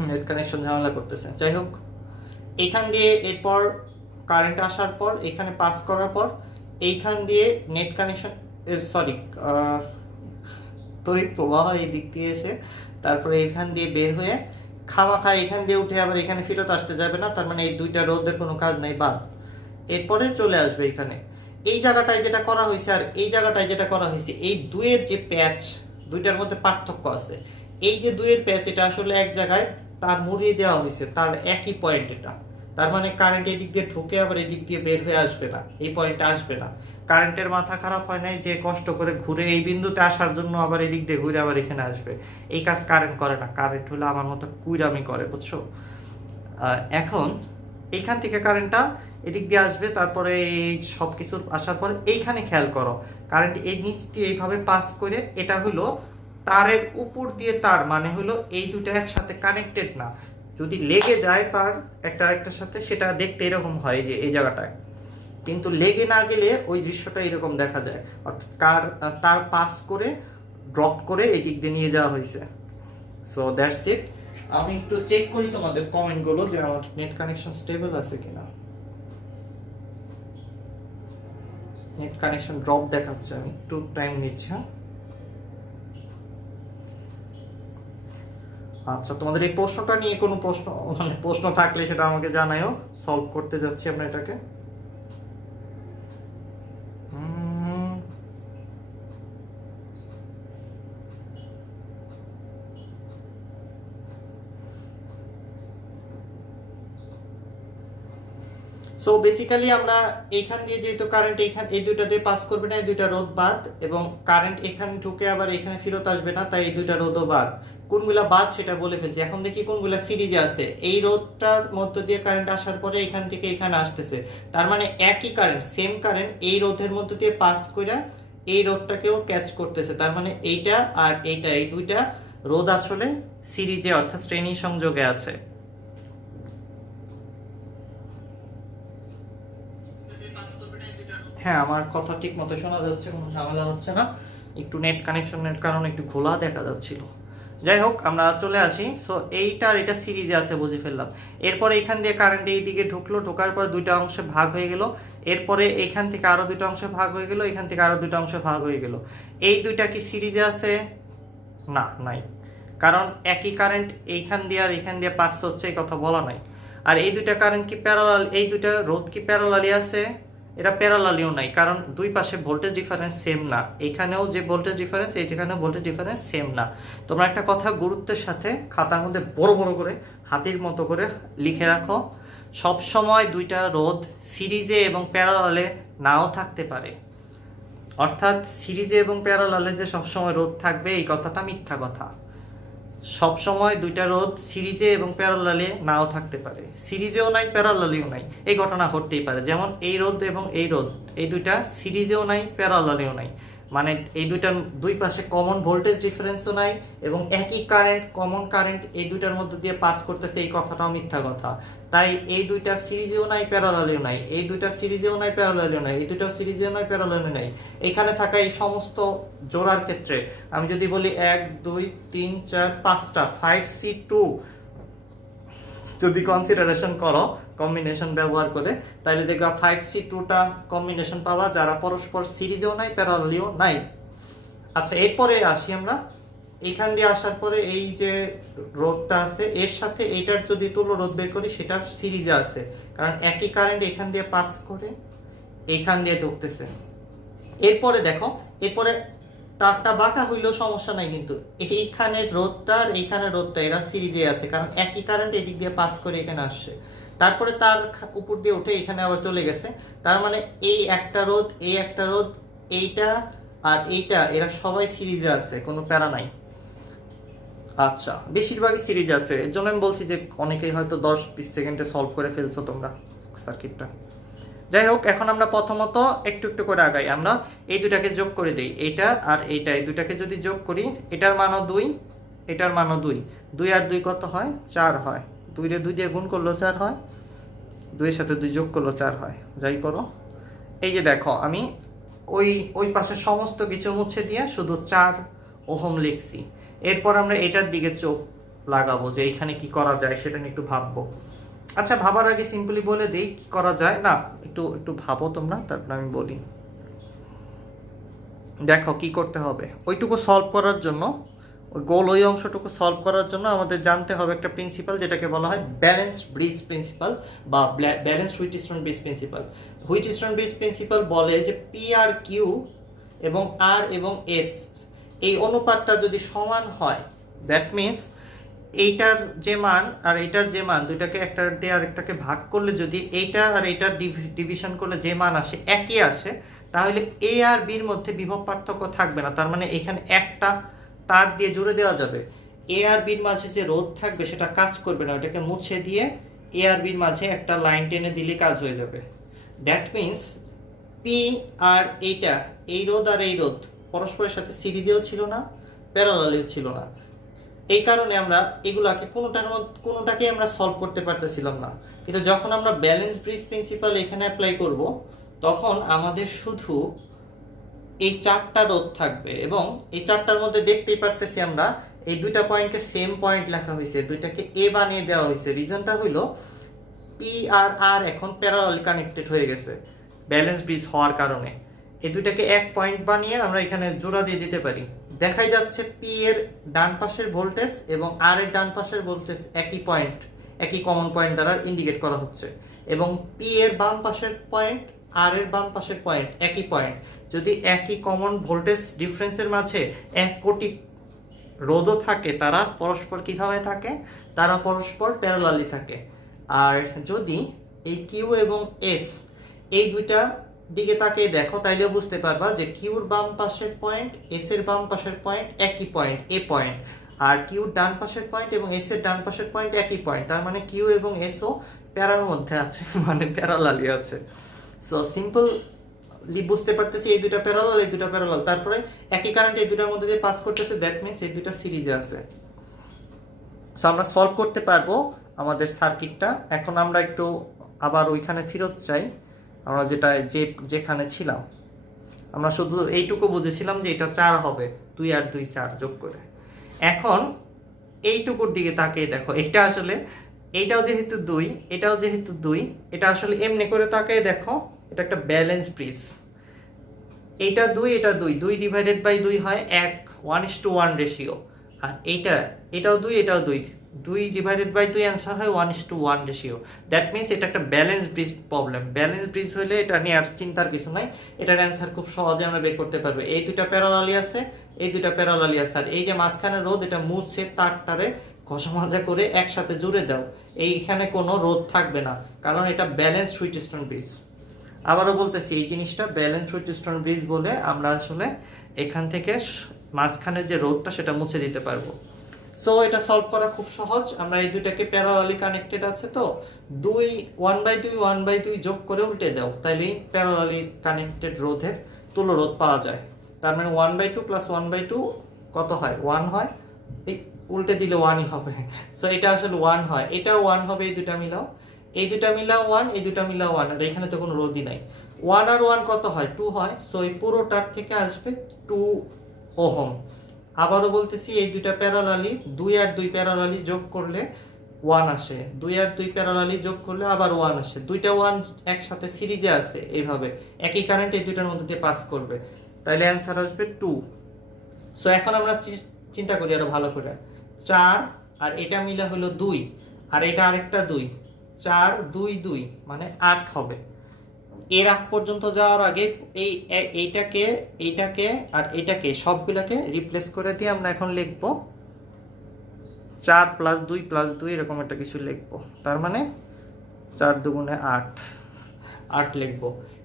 নেট কানেকশন ঝামেলা করতেছে। যাই হোক, এইখান দিয়ে এরপর কারেন্ট আসার পর এখানে পাস করার পর এইখান দিয়ে নেট কানেকশন, সরি, তড়িৎ প্রবাহ এই দিক দিয়ে এসে তারপরে এখান দিয়ে বের হয়ে খামাখা এখান দিয়ে উঠে আবার এখানে ফেরত আসতে যাবে না, তার মানে এই দুইটা রোধের কোনো কাজ নাই, বাদ। এরপরে চলে আসবে এখানে এই জায়গাটায় যেটা করা হয়েছে আর এই জায়গাটায় যেটা করা হয়েছে, এই দুইয়ের যে প্যাচ, দুইটার মধ্যে পার্থক্য আছে। এই যে দুইয়ের প্যাচ, এটা আসলে এক জায়গায় তার মুড়িয়ে দেওয়া হয়েছে, তার একই পয়েন্ট এটা। তার মানে কারেন্ট এই দিক দিয়ে ঢুকে আবার এই দিক দিয়ে বের হয়ে আসবে না, এই পয়েন্টে আসবে না। কারেন্টের মাথা খারাপ হয় নাই যে কষ্ট করে ঘুরে এই বিন্দুতে আসার জন্য আবার এই দিক দিয়ে ঘুরে আবার এখানে আসবে। এই কাজ কারেন্ট করে না, কারেন্ট হলে আমার মতো কুইরামি করে, বুঝছো? এখন এইখান থেকে কারেন্টটা এদিক দিয়ে আসবে, তারপরে এই সব কিছু আসার পরে এইখানে খেয়াল করো, কারেন্ট এই নিচ দিয়ে এইভাবে পাস করে, এটা হলো তারের উপর দিয়ে তার, মানে হলো এই দুটো একসাথে কানেক্টেড না। যদি লেগে যায় তার একটা আরেকটার সাথে, সেটা দেখতে এরকম হয় যে এই জায়গাটায়, কিন্তু লেগে না গেলে ওই দৃশ্যটা এরকম দেখা যায়। অর্থাৎ তার পাস করে ড্রপ করে এই দিক দিয়ে নিয়ে যাওয়া হয়েছে। So that's it. আমি একটু চেক করি তোমাদের কমেন্টগুলো যে আমার নেট কানেকশন স্টেবল আছে কিনা। নেট কানেকশন ড্রপ দেখাচ্ছে, আমি একটু টাইম নিচ্ছি। আচ্ছা, তোমাদের এই প্রশ্নটা নিয়ে কোনো প্রশ্ন থাকলে সেটা আমাকে জানাও, সলভ করতে যাচ্ছি আমরা এটাকে। সো বেসিক্যালি আমরা এইখান দিয়ে যেহেতু কারেন্ট এই দুইটা দিয়ে পাস করবে না, এই দুইটা রোধ বাদ, এবং কারেন্ট এখানে ঢুকে আবার এখানে ফেরত আসবে না, তাই এই দুইটা রোধও বাদ। কোনগুলা বাদ সেটা বলে ফেলছি। এখন দেখি কোনগুলা সিরিজে আছে। এই রোধটার মধ্য দিয়ে কারেন্ট আসার পরে এখান থেকে এখানে আসতেছে, তার মানে একই কারেন্ট, সেম কারেন্ট এই রোধের মধ্য দিয়ে পাস করে এই রোধটাকেও ক্যাচ করতেছে। তার মানে এইটা আর এইটা, এই দুইটা রোধ আসলে সিরিজে অর্থাৎ শ্রেণী সংযোগে আছে। হ্যাঁ, আমার কথা ঠিক মতো শোনা যাচ্ছে, কোনো ঝামেলা হচ্ছে না। একটু নেট কানেকশনের কারণে একটু ঘোলা দেখা যাচ্ছিল। যাই হোক, আমরা চলে আসি। সো এইটা আর এটা সিরিজে আছে, বুঝে ফেললাম। এরপরে এখান দিয়ে কারেন্ট এই দিকে ঢুকলো, ঢোকার পর দুইটা অংশে ভাগ হয়ে গেল। এরপরে এখান থেকে আরো দুইটা অংশে ভাগ হয়ে গেল, এখান থেকে আরো দুইটা অংশে ভাগ হয়ে গেল। এই দুইটা কি সিরিজে আছে? না, নাই। কারণ একই কারেন্ট এইখান দিয়ে আর এখান দিয়ে পাস হচ্ছে, এই কথা বলা নাই। আর এই দুইটা কারেন্ট কি প্যারালাল, এই দুইটা রোধ কি প্যারালালি আছে? এটা প্যারালালিও নাই, কারণ দুই পাশে ভোল্টেজ ডিফারেন্স সেম না। এখানেও যে ভোল্টেজ ডিফারেন্স, এইখানেও ভোল্টেজ ডিফারেন্স সেম না। তোমরা একটা কথা গুরুত্বের সাথে খাতার মধ্যে বড় বড় করে হাতির মতো করে লিখে রাখো, সব সময় দুইটা রোধ সিরিজে এবং প্যারালালে নাও থাকতে পারে। অর্থাৎ সিরিজে এবং প্যারালালে যে সবসময় রোধ থাকবে, এই কথাটা মিথ্যা কথা। সবসময় দুইটা রোধ সিরিজে এবং প্যারালালে নাও থাকতে পারে, সিরিজেও নাই প্যারালালেও নাই। এই ঘটনা ঘটতেই পারে, যেমন এই রোধ এবং এই রোধ, এই দুইটা সিরিজেও নাই প্যারালালেও নাই, মানে এই দুইটার দুই পাশে কমন ভোল্টেজ ডিফারেন্সও নাই, এবং একই কারেন্ট, কমন কারেন্ট এই দুইটার মধ্যে দিয়ে পাস করতেছে, এই কথাটাও মিথ্যা কথা। তাই এই দুইটা সিরিজেও নাই প্যারালালেও নাই, এই দুইটা সিরিজেও নাই প্যারালালেও নাই, এই দুইটা সিরিজেও নাই প্যারালালেও নাই। এখানে থাকা এই সমস্ত জোড়ার ক্ষেত্রে আমি যদি বলি 1 2 3 4 5টা 5C2 যদি কনসিডারেশন করো কম্বিনেশন ব্যবহার করে, তাহলে দেখবা 5C2টা কম্বিনেশন পাওয়া, যারা পরস্পর সিরিজেও নাই প্যারালালেও নাই। আচ্ছা, এরপরে আসি আমরা। এখান দিয়ে আসার পরে এই যে রোধটা আছে, এর সাথে এইটার যদি তুল্য রোধ বের করি, সেটা সিরিজে আছে, কারণ একই কারেন্ট এখান দিয়ে পাস করে এখান দিয়ে ঢুকতেছে। এরপরে দেখো, এরপরে তারটা বাঁকা হইলেও সমস্যা নাই, কিন্তু এইখানের রোধটা আর এইখানের রোধটা এরা সিরিজে আছে, কারণ একই কারেন্ট এদিক দিয়ে পাস করে এখানে আসছে। তারপরে তার উপর দিয়ে উঠে এখানে আবার চলে গেছে, তার মানে এই একটা রোধ, এই একটা রোধ, এইটা আর এইটা, এরা সবাই সিরিজে আছে, কোনো প্যারা নাই। আচ্ছা, বেশিরভাগই সিরিজ আছে, এর জন্য আমি বলছি যে অনেকেই হয়তো 10-20 সেকেন্ডে সলভ করে ফেলছো তোমরা সার্কিটটা। যাই হোক, এখন আমরা প্রথমত একটু একটু করে আগাই। আমরা এই দুটাকে যোগ করে দিই, এইটা আর এইটা, এই দুটাকে যদি যোগ করি, এটার মানও 2, এটার মানও 2, 2 আর 2 কত হয়? 4 হয়। 2 রে 2 দিয়ে গুণ করলেও 4 হয়, 2 এর সাথে 2 যোগ করলেও 4 হয়। যাই করো, এই যে দেখো, আমি ওই পাশে সমস্ত কিছু মুছে দিয়ে শুধু 4 ওহম লিখছি। এরপর আমরা এটার দিকে চোখ লাগাবো যে এখানে কি করা যায়, সেটা নিয়ে একটু ভাববো। আচ্ছা, ভাবার আগে সিম্পলি বলে দেই কি করা যায় না, একটু একটু ভাবো তোমরা, তারপর আমি বলি। দেখো কি করতে হবে, ওইটুকু সলভ করার জন্য, ওই গোল ওই অংশটুকু সলভ করার জন্য আমাদের জানতে হবে একটা প্রিন্সিপাল, যেটাকে বলা হয় ব্যালেন্সড ব্রিজ প্রিন্সিপাল বা balanced Wheatstone bridge principal. Wheatstone bridge principal বলে যে পি আর কিউ এবং আর এবং এস এই অনুপাতটা যদি সমান হয়, দ্যাট মিন্স এইটার যে মান আর এইটার যে মান দুইটাকে একটা দিয়ে আরেকটাকে ভাগ করলে যদি এইটা আর এইটার ডিভিশন করলে যে মান আসে একই আসে, তাহলে এ আর বির মধ্যে বিভব পার্থক্য থাকবে না। তার মানে এখানে একটা তার দিয়ে জুড়ে দেওয়া যাবে, এ আর বির মাঝে যে রোধ থাকবে সেটা কাজ করবে না, ওটাকে মুছে দিয়ে এ আর বির মাঝে একটা লাইন টেনে দিলে কাজ হয়ে যাবে। দ্যাট মিন্স পি আর এইটা, এই রোধ আর এই রোধ পরস্পরের সাথে সিরিজেও ছিল না, প্যারালালেও ছিল না। এই কারণে আমরা এগুলাকে কোনোটাকে আমরা সলভ করতে পারতেছিলাম না। কিন্তু যখন আমরা ব্যালেন্স ব্রিজ প্রিন্সিপাল এখানে অ্যাপ্লাই করব, তখন আমাদের শুধু এই চারটা রোধ থাকবে এবং এই চারটার মধ্যে দেখতেই পারতেছি আমরা এই দুইটা পয়েন্টকে সেম পয়েন্ট লেখা হয়েছে, দুইটাকে এ বানিয়ে দেওয়া হয়েছে। রিজনটা হইল পি আর আর এখন প্যারালাল কানেক্টেড হয়ে গেছে ব্যালেন্স ব্রিজ হওয়ার কারণে। এই দুইটাকে এক পয়েন্ট বানিয়ে আমরা এখানে জোড়া দিয়ে দিতে পারি। দেখাই যাচ্ছে পি এর ডান পাশের ভোল্টেজ এবং আর এর ডান পাশের ভোল্টেজ একই পয়েন্ট, একই কমন পয়েন্ট দ্বারা ইন্ডিকেট করা হচ্ছে, এবং পি এর বাম পাশের পয়েন্ট আর এর বাম পাশের পয়েন্ট একই পয়েন্ট। যদি একই কমন ভোল্টেজ ডিফারেন্সের মাঝে 1 কোটি রোধও থাকে, তারা পরস্পর কিভাবে থাকে? তারা পরস্পর প্যারালালি থাকে। আর যদি এই কিউ এবং এস এই দুইটা দিকে তাকিয়ে দেখো, তাইলেও বুঝতে পারবা যে কিউর বাম পাশের পয়েন্ট, এস এর বাম পাশের পয়েন্ট একই পয়েন্ট, এ পয়েন্ট। আর কিউর ডান পাশের পয়েন্ট এবং এস এর ডান পাশের পয়েন্ট একই পয়েন্ট। তার মানে কিউ এবং এসও প্যারার মধ্যে আছে, মানে প্যারালালি আছে। সো সিম্পলি বুঝতে পারতেছি এই দুইটা প্যারালাল, এই দুইটা প্যারালাল, তারপরে একই কারেন্ট এই দুইটার মধ্যে দিয়ে পাস করতেছে, দ্যাট মিন্স এই দুইটা সিরিজে আছে। সো আমরা সলভ করতে পারবো আমাদের সার্কিটটা। এখন আমরা একটু আবার ওইখানে ফেরত চাই, আমরা যেখানে ছিলাম। আমরা শুধু এইটুকু বুঝেছিলাম যে এটা 4 হবে, 2 আর 2 4 যোগ করে। এখন এইটুকুর দিকে তাকিয়ে দেখো, এটা আসলে এইটাও যেহেতু 2, এটাও যেহেতু 2, এটা আসলে এমনি করে তাকিয়ে দেখো, এটা একটা ব্যালেন্স ব্রিজ। এটা 2, এটা 2, 2 ডিভাইডেড বাই 2 হয় 1:1 রেশিও। আর এটাও 2, এটাও 2, 2 ডিভাইডেড বাই 2 অ্যান্সার হয় 1:1 রেশিও। দ্যাট মিন্স এটা একটা balance bridge problem. Balance bridge হলে এটা নিয়ে আর চিন্তার কিছু নাই, এটার অ্যান্সার খুব সহজে আমরা বের করতে পারবো। এই দুইটা প্যারালালি আছে, এই দুইটা প্যারালালি আছে, আর এই যে মাঝখানে রোধ, এটা মুছে তারটারে ঘষা মাজা করে একসাথে জুড়ে দাও, এইখানে কোনো রোধ থাকবে না, কারণ এটা ব্যালেন্স হুইটস্টোন ব্রিজ। আবারও বলতেছি, এই জিনিসটা ব্যালেন্স হুইটস্টোন ব্রিজ বলে আমরা আসলে এখান থেকে মাঝখানে যে রোধটা সেটা মুছে দিতে পারবো। সো এটা সলভ করা খুব সহজ। আমরা এই দুইটাকে প্যারালালি কানেক্টেড আছে, তো 1/2 যোগ করে উল্টে দাও, তাইলেই প্যারালালি কানেক্টেড রোধের তুল্য রোধ পাওয়া যায়। তার মানে 1/2 + 1/2 কত হয়? 1 হয়। এই উল্টে দিলে 1ই হবে। সো এটা আসলে 1 হয়, এটাও 1 হবে। এই দুটা মিলাও, এই দুটা মিলাও 1, এই দুটা মিলাও 1, আর এখানে তো কোনো রোধই নাই। 1 আর 1 কত হয়? 2 হয়। সো এই পুরোটার থেকে আসবে 2 ওহম। আবারও বলতেছি, এই দুইটা প্যারালালি, 2 আর 2 প্যারালালি যোগ করলে 1 আসে, 2 আর 2 প্যারালালি যোগ করলে আবার 1 আসে। দুইটা 1 একসাথে সিরিজে আছে, এইভাবে একই কারেন্ট এই দুইটার মধ্যে দিয়ে পাস করবে, তাহলে অ্যান্সার আসবে 2। সো এখন আমরা চিন্তা করি আরো ভালো করে। 4 আর এটা মিলে হলো 2, আর এটা আরেকটা 2, 4 2 2 মানে 8 হবে। এর আগ পর্যন্ত যাওয়ার আগে এইটাকে আর এটাকে সবগুলোকে রিপ্লেস করে দিয়ে আমরা এখন লিখব 4 + 2 + 2 এরকম একটা কিছু লিখব। তার মানে 4 × 2 = 8 লিখব।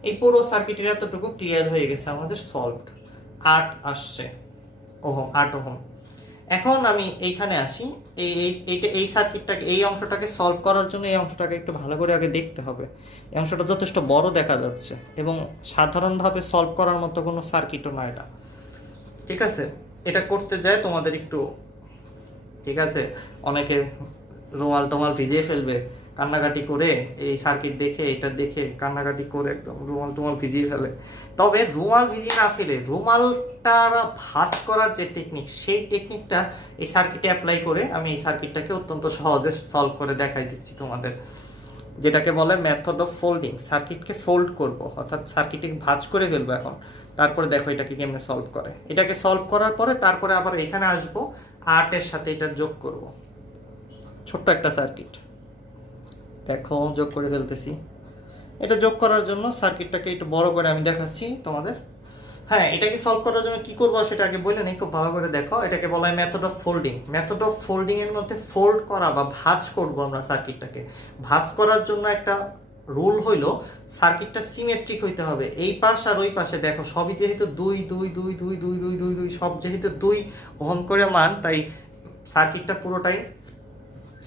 এই পুরো সার্কিটের এতটুকু ক্লিয়ার হয়ে গেছে, আমাদের সলভড। 8 আসছে ওহম, 8 ওহম। এখন আমি এইখানে আসি, এই সার্কিটটাকে, এই অংশটাকে সলভ করার জন্য এই অংশটাকে একটু ভালো করে আগে দেখতে হবে। এই অংশটা যথেষ্ট বড় দেখা যাচ্ছে এবং সাধারণভাবে সলভ করার মতো কোনো সার্কিটও না এটা। ঠিক আছে, এটা করতে যায় তোমাদের একটু, ঠিক আছে, অনেকে রুমাল টমাল ভিজিয়ে ফেলবে, কান্নাকাটি করে এই সার্কিট দেখে, এটা দেখে কান্নাকাটি করে একদম রুমাল টুমাল ভিজিয়ে ফেলে। তবে রুমাল ভিজিয়ে না ফেলে রুমালটা ভাঁজ করার যে টেকনিক, সেই টেকনিকটা এই সার্কিটে অ্যাপ্লাই করে আমি এই সার্কিটটাকে অত্যন্ত সহজে সলভ করে দেখাই দিচ্ছি তোমাদের, যেটাকে বলে মেথড অফ ফোল্ডিং। সার্কিটকে ফোল্ড করব, অর্থাৎ সার্কিটকে ভাঁজ করে ফেলবো এখন। তারপরে দেখো এটাকে কেমনে সলভ করে। এটাকে সলভ করার পরে তারপরে আবার এখানে আসবো, 8 এর সাথে এটা যোগ করব। ছোট্ট একটা সার্কিট দেখো যোগ করে ফেলতেছি। এটা যোগ করার জন্য সার্কিটটাকে একটু বড় করে আমি দেখাচ্ছি তোমাদের। হ্যাঁ, এটাকে সলভ করার জন্য কি করবো সেটা আগে বলে নেই, খুব ভালো করে দেখো। এটাকে বলা হয় method of folding. Method of folding এর মধ্যে ফোল্ড করা বা ভাঁজ করব আমরা সার্কিটটাকে। ভাঁজ করার জন্য একটা রুল হইলো সার্কিটটা সিমেট্রিক হইতে হবে। এই পাশ আর ওই পাশে দেখো সবই যেহেতু 2 2 2 2 2 2 2 2 সব যেহেতু 2 ওহম করে মান, তাই সার্কিটটা পুরোটাই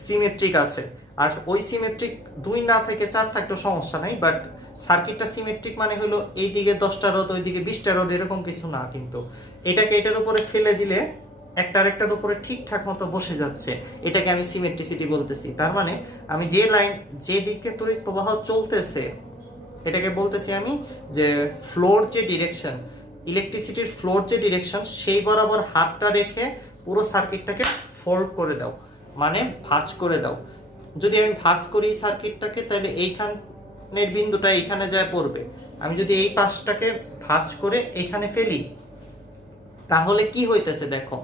সিমেট্রিক আছে। আর ওই সিমেট্রিক 2 না থেকে 4 থাকলেও সমস্যা নাই, বাট সার্কিটটা সিমেট্রিক মানে হলো এইদিকে 10টা রোধ ওইদিকে 20টা রোধ এরকম কিছু না। কিন্তু এটাকে এটার উপরে ফেলে দিলে একটা আরেকটার উপরে ঠিকঠাক মতো বসে যাচ্ছে, এটাকে আমি সিমেট্রিসিটি বলতেছি। তার মানে আমি যে লাইন যে দিকে তড়িৎ প্রবাহ চলতেছে এটাকে বলতেছি আমি যে ফ্লোর যে ডিরেকশন, ইলেকট্রিসিটির ফ্লোর যে ডিরেকশন, সেই বরাবর হাতটা রেখে পুরো সার্কিটটাকে ফোল্ড করে দাও, মানে ভাঁজ করে দাও। যদি আমি ভাঁজ করি সার্কিটটাকে তাহলে এইখানের বিন্দুটা এইখানে যায় পড়বে। আমি যদি এই পাশটাকে ভাঁজ করে এইখানে ফেলি তাহলে কি হইতেছে দেখো,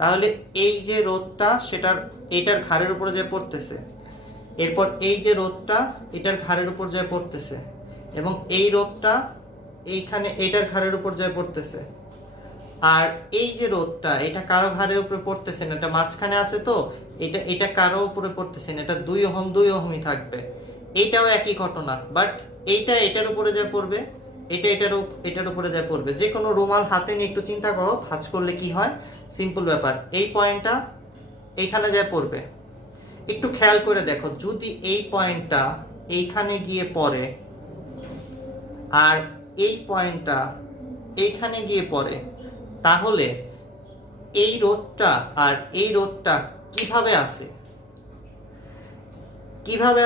তাহলে এই যে রোধটা সেটার এটার ঘাড়ের উপরে যায় পড়তেছে, এরপর এই যে রোধটা এটার ঘাড়ের উপর যায় পড়তেছে, এবং এই রোধটা এইখানে এটার ঘাড়ের উপর যায় পড়তেছে। আর এই যে রোধটা এটা কারো ঘাড়ের উপরে পড়তেছে না, এটা মাঝখানে আছে, তো এটা কারো উপরে পড়তেছে না, এটা 2 ওহম 2 ওহমই থাকবে। এইটাও একই ঘটনা, বাট এইটা এটার উপরে যায় পড়বে, এটা এটার উপরে যায় পড়বে। যে কোনো রুমাল হাতে নিয়ে একটু চিন্তা করো ভাঁজ করলে কি হয়, সিম্পল ব্যাপার। এই পয়েন্টটা এইখানে যায় পড়বে, একটু খেয়াল করে দেখো, যদি এই পয়েন্টটা এইখানে গিয়ে পড়ে আর এই পয়েন্টটা এইখানে গিয়ে পড়ে, তাহলে এই রোধটা আর এই রোধটা কিভাবে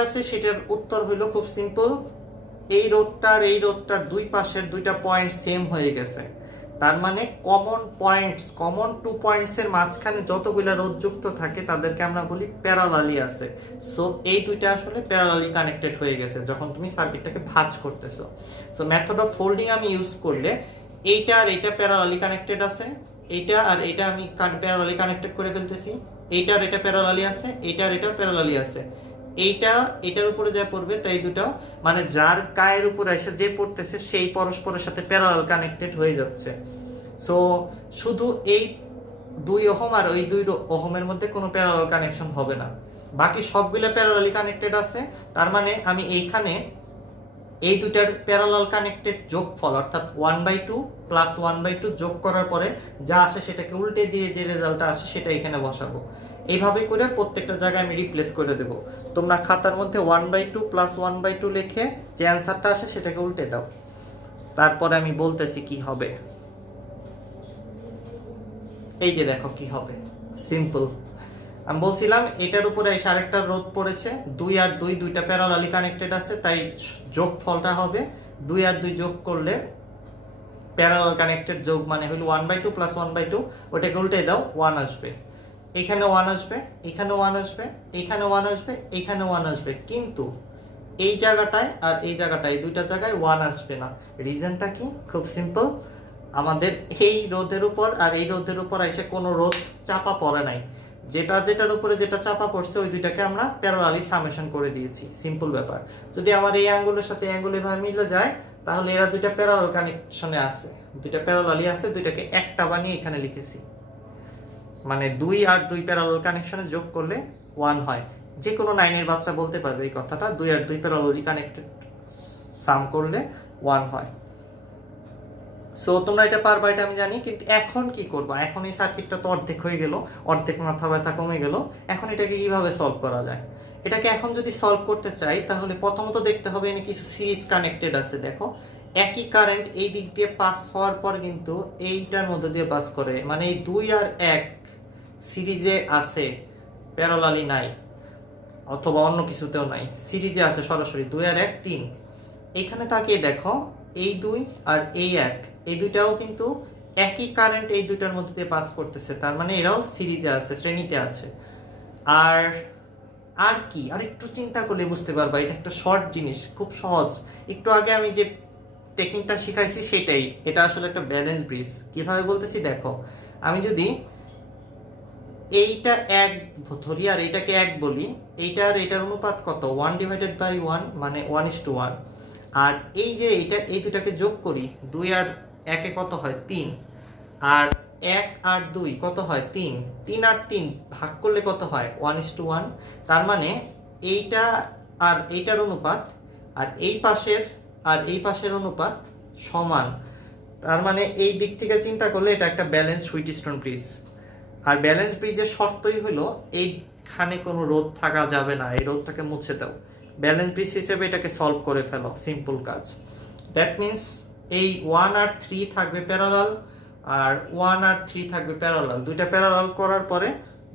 আসে সেটার উত্তর হইল খুব সিম্পল। এই রোধটা আর এই রোধটার দুই পাশের দুইটা পয়েন্ট সেম হয়ে গেছে, তার মানে কমন 2 পয়েন্টসের মাঝখানে যতগুলা রোধ যুক্ত থাকে তাদেরকে আমরা বলি প্যারালালি আছে। সো এই দুইটা আসলে প্যারালালি কানেক্টেড হয়ে গেছে যখন তুমি সার্কিটটাকে ভাঁজ করতেছো। সো মেথড অফ ফোল্ডিং আমি ইউজ করলে এইটা আর এইটা প্যারালালি কানেক্টেড আছে, এইটা আর এইটা আমি প্যারালালি কানেক্টেড করে ফেলতেছি, এইটা আর এটা প্যারালালি আছে, এইটা আর এটা প্যারালালি আছে, এইটা এটার উপরে যা পড়বে তাই দুটাও মানে যার গায়ের উপরে এসে যে পড়তেছে সেই পরস্পরের সাথে প্যারালাল কানেক্টেড হয়ে যাচ্ছে। সো শুধু এই 2 ওহম আর ওই 2 ওহমের মধ্যে কোনো প্যারালাল কানেকশন হবে না, বাকি সবগুলো প্যারালালি কানেক্টেড আছে। তার মানে আমি এইখানে এই দুটার প্যারালাল কানেক্টেড যোগফল অর্থাৎ 1/2 প্লাস 1/2 যোগ করার পরে যা আসে সেটাকে উল্টে দিয়ে যে রেজাল্টটা আসে সেটা এখানে বসাবো। এইভাবে করে প্রত্যেকটা জায়গায় আমি রিপ্লেস করে দেব। তোমরা খাতার মধ্যে 1/2 প্লাস 1/2 লিখে যে অ্যান্সারটা আসে সেটাকে উল্টে দাও। তারপরে আমি বলতেছি কি হবে, এই যে দেখো কি হবে, সিম্পল। আমি বলছিলাম এটার উপরে এসে আরেকটা রোধ পড়েছে, 2 আর 2 দুইটা প্যারালালি কানেক্টেড আছে, তাই যোগফলটা হবে 2 আর 2 যোগ করলে প্যারালাল কানেক্টেড যোগ মানে হলো 1/2 প্লাস 1/2, ওটাকে উল্টে দাও 1 আসবে, এখানে 1 আসবে, এখানে 1 আসবে, এখানে 1 আসবে, এখানে 1 আসবে, কিন্তু এই জায়গাটায় আর এই জায়গাটায় দুইটা জায়গায় 1 আসবে না। রিজনটা কি? খুব সিম্পল, আমাদের এই রোধের উপর আর এই রোধের উপর এসে কোনো রোধ চাপা পড়ে নাই, যেটার উপরে যেটা চাপা পড়ছে ওই দুইটাকে আমরা প্যারালালি সামেশন করে দিয়েছি, সিম্পল ব্যাপার। যদি আমার এই অ্যাঙ্গুলের সাথে অ্যাঙ্গুল এভাবে মিলে যায় তাহলে এরা দুইটা প্যারালাল কানেকশনে আছে, দুইটা প্যারালালি আছে, দুইটাকে একটা বানিয়ে এখানে লিখেছি, মানে 2 আর 2 প্যারালাল কানেকশনে যোগ করলে 1 হয়। যে কোনো 9 এর বাচ্চা বলতে পারবে এই কথাটা, 2 আর 2 প্যারালালি কানেক্টেড সাম করলে 1 হয়। সো তোমরা এটা পারবা, এটা আমি জানি, কিন্তু এখন কি করবা? এখন এই সার্কিটটা তো অর্ধেক হয়ে গেল, অর্ধেক মাথা ব্যথা কমে গেল, এখন এটাকে কিভাবে সলভ করা যায়? এটাকে এখন যদি সলভ করতে চাই তাহলে প্রথমত দেখতে হবে এখানে কিছু সিরিজ কানেক্টেড আছে। দেখো একই কারেন্ট এই দিক দিয়ে পাস হওয়ার পর কিন্তু এইটার মধ্যে দিয়ে পাস করে, মানে এই 2 আর 1 সিরিজে আছে, প্যারালালি নাই অথবা অন্য কিছুতেও নাই, সিরিজে আছে সরাসরি 2 আর 1 3। এখানে তাকিয়ে দেখো এই 2 আর এই 1 এই দুইটাও কিন্তু একই কারেন্ট এই দুইটার মধ্যে দিয়ে পাস করতেছে, তার মানে এরাও সিরিজে আছে, শ্রেণীতে আছে। আর কি, আর একটু চিন্তা করলে বুঝতে পারবা, এটা একটা শর্ট জিনিস, খুব সহজ। একটু আগে আমি যে টেকনিকটা শিখাইছি সেটাই, এটা আসলে একটা ব্যালেন্স ব্রিজ। কিভাবে বলতেছি দেখো, আমি যদি এইটা এক ধরি আর এইটাকে এক বলি, এইটার এটার অনুপাত কত, 1/1 মানে 1:1। আর এই যে এইটা এই দুটাকে যোগ করি, 2 আর 1 কত হয় 3, আর 1 আর 2 কত হয় 3, 3 আর 3 ভাগ করলে কত হয় 1:1। তার মানে এইটা আর এইটার অনুপাত আর এই পাশের অনুপাত সমান। তার মানে এই দিক থেকে চিন্তা করলে এটা একটা ব্যালেন্স হুইটস্টোন ব্রিজ। আর ব্যালেন্স ব্রিজের শর্তই হলো এইখানে কোনো রোধ থাকা যাবে না, এই রোধটাকে মুছে দাও। ব্যালেন্স ব্রিজ হিসেবে এটাকে সলভ করে ফেলো, সিম্পল কাজ। দ্যাট মিন্স এই 1 আর 3 থাকবে প্যারালাল, আর 1 আর 3 থাকবে প্যারালাল। দুইটা প্যারালাল করার পরে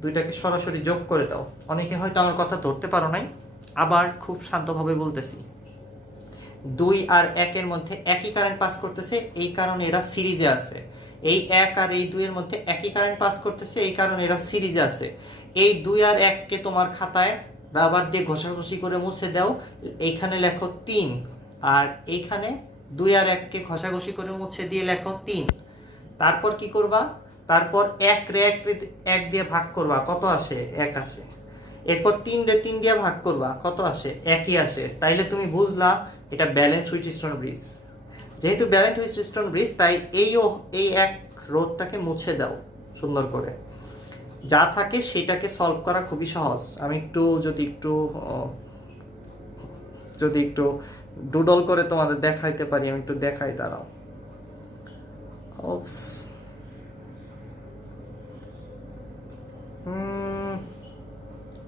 দুইটাকে সরাসরি যোগ করে দাও। অনেকে হয়তো আমার কথা ধরতে পারো নাই, আবার খুব শান্তভাবে বলতেছি। 2 আর 1 এর মধ্যে একই কারেন্ট পাস করতেছে, এই কারণে এরা সিরিজে আছে। এই 1 আর এই 2 এর মধ্যে একই কারেন্ট পাস করতেছে, এই কারণে এরা সিরিজে আছে। এই 2 আর 1 কে তোমার খাতায় রাবার দিয়ে ঘষাঘষি করে মুছে দাও, এইখানে লেখো 3। আর এইখানে 2 আর 1 কে ঘষাঘষি করে মুছে দিয়ে লেখো 3। তারপর কি করবা, তারপর 1 রে 1 দিয়ে ভাগ করবা, কত আসে 1 আসে। এরপর 3 রে 3 দিয়ে ভাগ করবা, কত আসে 1ই আসে। তাইলে তুমি বুঝলা এটা ব্যালেন্স হুইটস্টোন ব্রিজ। যেহেতু ব্যালেন্স হুইটস্টোন ব্রিজ, তাই এই এক রোধটাকে মুছে দাও সুন্দর করে। যা থাকে সেটাকে সলভ করা খুবই সহজ। আমি যদি একটু ডুডল করে তোমাদের দেখাইতে পারি, আমি একটু দেখাই, দাঁড়াও।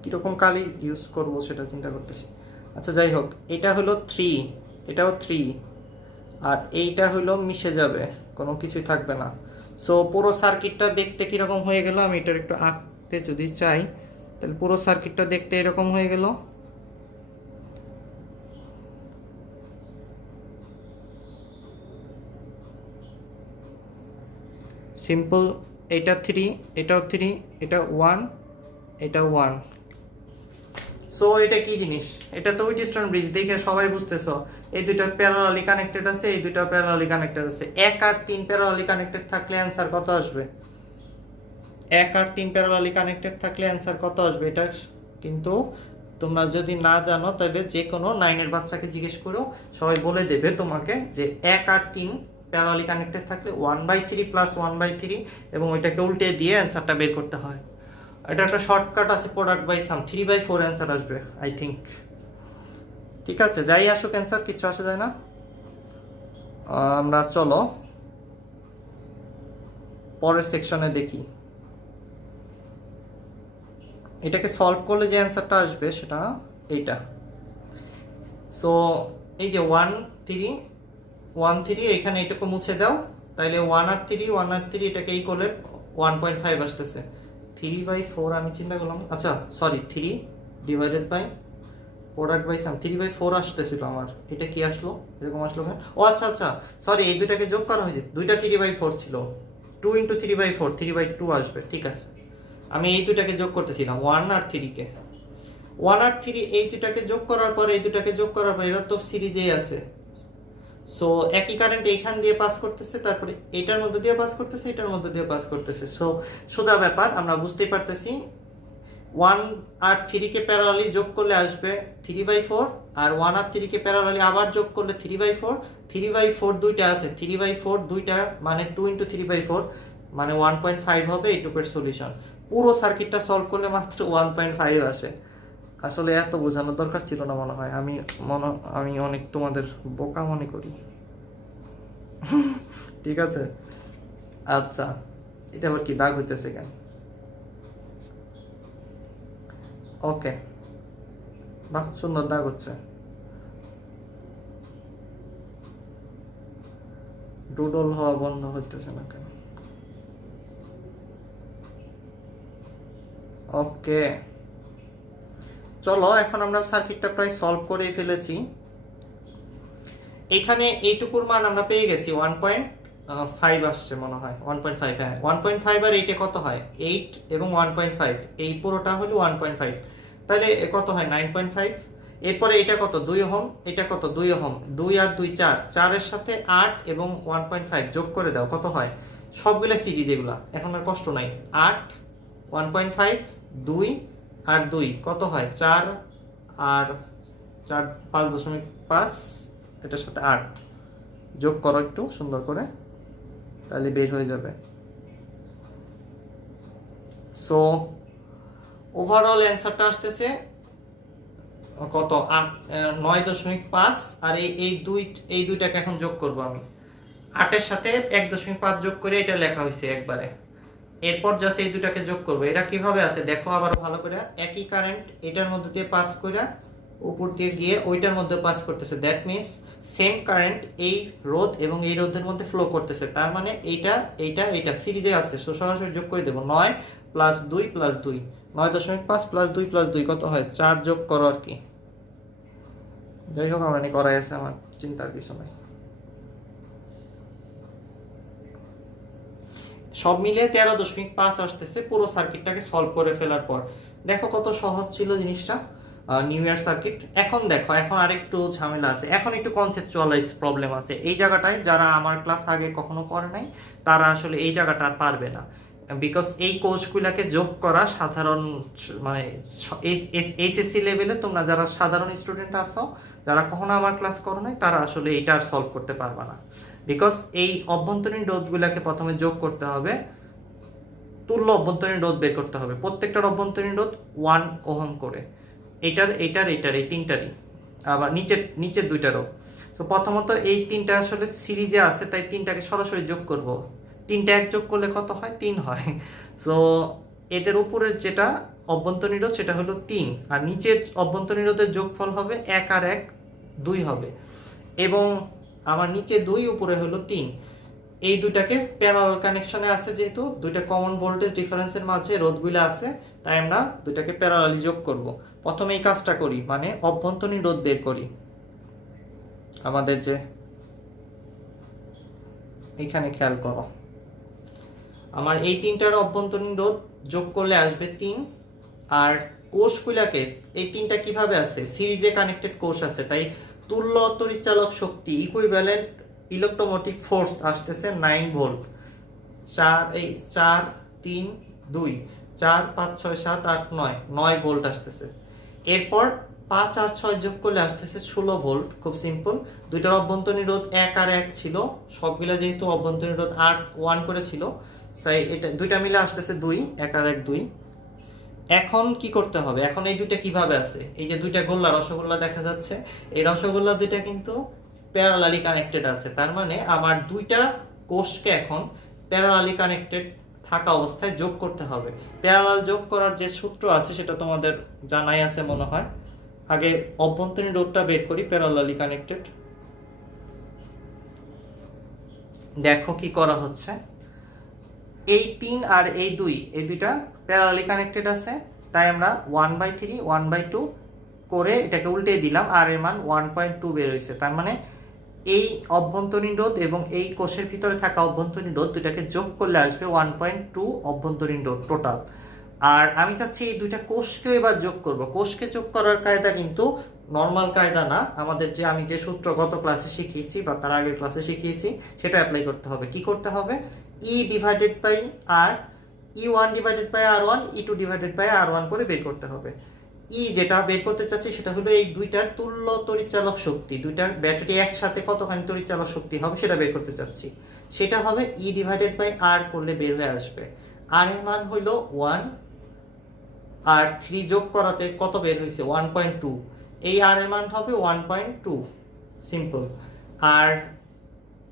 কিরকম কালি ইউজ করব সেটা চিন্তা করতেছি। আচ্ছা যাই হোক, এটা হলো 3, এটাও 3, আর এইটা হলো মিশে যাবে, কোনো কিছুই থাকবে না। সো পুরো সার্কিটটা দেখতে কিরকম হয়ে গেল, আমি এটার একটু আঁকতে যদি চাই, তাহলে পুরো সার্কিটটা দেখতে এরকম হয়ে গেল। সিম্পল, এটা 3, এটাও 3, এটা 1, এটা 1। সো এটা কি জিনিস, এটা তো হুইটস্টোন ব্রিজ দেখে সবাই বুঝতেছো। এই দুটো প্যারালালি কানেক্টেড আছে, এই দুটো প্যারালালি কানেক্টেড আছে। 1 আর 3 প্যারালালি কানেক্টেড থাকলে অ্যান্সার কত আসবে, 1 আর 3 প্যারালালি কানেক্টেড থাকলে অ্যান্সার কত আসবে। এটা কিন্তু তোমরা যদি না জানো তাহলে যে কোনো 9 বাচ্চাকে জিজ্ঞেস করো, সবাই বলে দেবে তোমাকে যে 1 আর 3 প্যারালালি কানেক্টেড থাকলে 1/3 প্লাস 1/3, এবং ওইটাকে উল্টে দিয়ে অ্যান্সারটা বের করতে হয়। এটা একটা শর্টকাট আছে, প্রোডাক্ট বাই সাম, 3/4 অ্যান্সার আসবে আই থিঙ্ক। ঠিক আছে, যাই আসুক অ্যান্সার, কিচ্ছু আসে যায় না। আমরা চলো পরের সেকশনে দেখি। এটাকে সলভ করলে যে অ্যান্সারটা আসবে সেটা এইটা। সো এই যে 1 3 এখানে এটাকে মুছে দাও, তাইলে 1 আর 3 এটাকে এই করলে 1.5 আসতেছে। 3/4 আমি চিন্তা করলাম, আচ্ছা sorry, 3 divided by product by sum 3/4 আসতেছিল আমার। এটা কি আসলো, এরকম আসলো কেন? ও আচ্ছা সরি, এই দুটাকে যোগ করা হয়েছে, দুইটা 3/4 ছিল, 2 × 3/4 3/2 আসবে। ঠিক আছে, আমি এই দুটাকে যোগ করতেছিলাম 1 আর 3 কে। 1 আর 3 এই দুটাকে যোগ করার পর এরা তো সিরিজেই আছে। সো একই কারেন্ট এইখান দিয়ে পাস করতেছে, তারপরে এটার মধ্যে দিয়ে পাস করতেছে, এটার মধ্যে দিয়ে পাস করতেছে। সো সোজা ব্যাপার, আমরা বুঝতেই পারতেছি। 1 আর 3 কে প্যারালালি যোগ করলে আসবে 3/4, আর 1 আর 3 কে প্যারালালি আবার যোগ করলে 3/4। 3/4 দুইটা আছে, 3/4 দুইটা মানে 2 × 3/4 মানে 1.5 হবে এইটুকুর সলিউশন। পুরো সার্কিটটা সলভ করলে মাত্র 1.5 আসে। আসলে এত বোঝানোর দরকার ছিল না মনে হয়, আমি অনেক তোমাদের বোকা মনে করি। ঠিক আছে, আচ্ছা এটা আবার কি দাগ হইতেছে কেন? ওকে, বাহ সুন্দর দাগ হচ্ছে। ডুডল হওয়া বন্ধ হইতেছে না কেন? ওকে চলো, এখন আমরা সার্কিটটা প্রায় সলভ করেই ফেলেছি। এখানে এইটুকুর মান আমরা পেয়ে গেছি 1.5 আসছে মনে হয়, 1.5। হ্যাঁ 1.5 আর 8 কত হয়, 8 এবং 1.5, এই পুরোটা হলো 1.5, তাহলে কত হয় 9.5। এরপরে এটা কত 2 ওহম, এটা কত 2 ওহম, 2 আর 2 4, 4 এর সাথে 8 এবং 1.5 যোগ করে দাও, কত হয়? সবগুলা সিরিজ এগুলা, এখন আর কষ্ট নাই। 8 1.5 2 আর 2 কত হয়? 4 আর 4 5.5, এটার সাথে 8 যোগ করো একটু সুন্দর করে, তাহলে বের হয়ে যাবে। সো ওভারঅল অ্যান্সারটা আসতেছে কত? 9.5। আর এই দুইটাকে এখন যোগ করব আমি। 8-এর সাথে 1.5 যোগ করে এটা লেখা হয়েছে একবারে। এরপর জাস্ট এই দুটাকে যোগ করব। এটা কিভাবে আছে দেখো আবার ভালো করে। একই কারেন্ট এটার মধ্যে দিয়ে পাস করে উপর দিয়ে গিয়ে ওইটার মধ্যে পাস করতেছে, দ্যাট মিনস সেম কারেন্ট এই রোধ এবং এই রোধের মধ্যে ফ্লো করতেছে। তার মানে এইটা সিরিজে আছে, সরাসরি যোগ করে দেবো। 9 + 2 + 2, 9.5 + 2 + 2 কত হয়? 4 যোগ করো আর কি। যাই হোক আমার করাই আছে, আমার চিন্তার কিছু নাই। সব মিলে 13.5 আসতেছে পুরো সার্কিটটাকে সলভ করে ফেলার পর। দেখো কত সহজ ছিল জিনিসটা, নিউ ইয়ার সার্কিট। এখন দেখো, এখন আরেকটু ঝামেলা আছে, এখন একটু কনসেপচুয়ালাইজ প্রবলেম আছে এই জায়গাটায়। যারা আমার ক্লাস আগে কখনো করে নাই তারা আসলে এই জায়গাটা আর পারবে না, বিকজ এই কোর্সগুলোকে যোগ করা সাধারণ, মানে এইচএসসি লেভেলে তোমরা যারা সাধারণ স্টুডেন্ট আছো, যারা কখনো আমার ক্লাস করো নাই, তারা আসলে এটা আর সলভ করতে পারবে না। বিকজ এই অভ্যন্তরীণ রোধগুলোকে প্রথমে যোগ করতে হবে, তুল্য অভ্যন্তরীণ রোধ বের করতে হবে। প্রত্যেকটার অভ্যন্তরীণ রোধ 1 ওহম করে, এইটার এই তিনটারই, আবার নিচের দুইটারও। তো প্রথমত এই তিনটা আসলে সিরিজে আছে, তাই তিনটাকে সরাসরি যোগ করব। 3টা 1 যোগ করলে কত হয়? 3 হয়। সো এদের উপরের যেটা অভ্যন্তরীণ রোধ সেটা হলো 3, আর নিচের অভ্যন্তরীণ রোধের যোগফল হবে 1 আর 1 2 হবে। এবং আমার নিচে 2 উপরে হলো 3, এই দুটাকে প্যারালাল কানেকশনে আছে, যেহেতু দুইটা কমন ভোল্টেজ ডিফারেন্সের মাঝে রোধগুলো আছে, তাই আমরা দুটাকে প্যারালালি যোগ করব। প্রথমে এই কাজটা করি, মানে অভ্যন্তরীণ রোধ বের করি। আমাদের যে এখানে খেয়াল করো, আমার এই তিনটার অভ্যন্তরীণ রোধ যোগ করলে আসবে 3। আর কোষগুলাকে এই তিনটা কিভাবে আছে? সিরিজে কানেক্টেড কোষ আছে, তাই তুল্য তড়িৎচালক শক্তি ইকুইভ্যালেন্ট ইলেকট্রোমোটিভ ফোর্স আসতেছে 9 ভোল্ট। 4 3 2 4 5 6 7 8 9 ভোল্ট আসতেছে। এরপর 5 আর 6 যোগ করলে আসতেছে 16 ভোল্ট। খুব সিম্পল, দুইটার অভ্যন্তরীণ রোধ 1 আর 1 ছিল, সবগুলা যেহেতু অভ্যন্তরীণ রোধ আর 1 করে ছিল, তাই এটা দুইটা মিলে আসতেছে 2, 1 আর 1 2। এখন কি করতে হবে? এখন এই দুইটা কিভাবে আছে? এই যে দুইটা গোল্লা, রসগোল্লা দেখা যাচ্ছে, এই রসগোল্লা দুইটা কিন্তু প্যারালালি কানেক্টেড আছে। তার মানে আমার দুইটা কোষকে এখন প্যারালালি কানেক্টেড থাকা অবস্থায় যোগ করতে হবে। প্যারালাল যোগ করার যে সূত্র আছে সেটা তোমাদের জানাই আছে মনে হয়। আগে অভ্যন্তরীণ রোধটা বের করি, প্যারালালি কানেক্টেড। দেখো কি করা হচ্ছে, এই 3 আর এই 2, এই দুইটা প্যারালালি কানেক্টেড আছে, তাই আমরা 1/3 1/2 করে এটাকে উল্টে দিলাম, আর এর মান 1.2 বের হয়েছে। তার মানে এই অভ্যন্তরীণ রোধ এবং এই কোষের ভিতরে থাকা অভ্যন্তরীণ রোধ দুটাকে যোগ করলে আসবে 1.2 অভ্যন্তরীণ রোধ টোটাল। আর আমি চাচ্ছি এই দুইটা কোষকেও এবার যোগ করব। কোষকে যোগ করার কায়দা কিন্তু নর্মাল কায়দা না, আমাদের যে আমি যে সূত্র গত ক্লাসে শিখিয়েছি বা তার আগের ক্লাসে শিখিয়েছি সেটা অ্যাপ্লাই করতে হবে। কি করতে হবে? E/R, E1/R1, E2/R1 করে বের করতে হবে। যেটা বের করতে চাচ্ছি সেটা হলো এই দুইটার তুল্য তড়িৎচালক শক্তি, দুইটা ব্যাটারি একসাথে কতখানি তড়িৎচালক শক্তি হবে সেটা বের করতে চাচ্ছি। সেটা হবে E/R করলে বের হয়ে আসবে। আর এর মান হইল 1, আর 3 যোগ করাতে কত বের হয়েছে? 1.2। এই আর এর মান হবে 1.2, সিম্পল। আর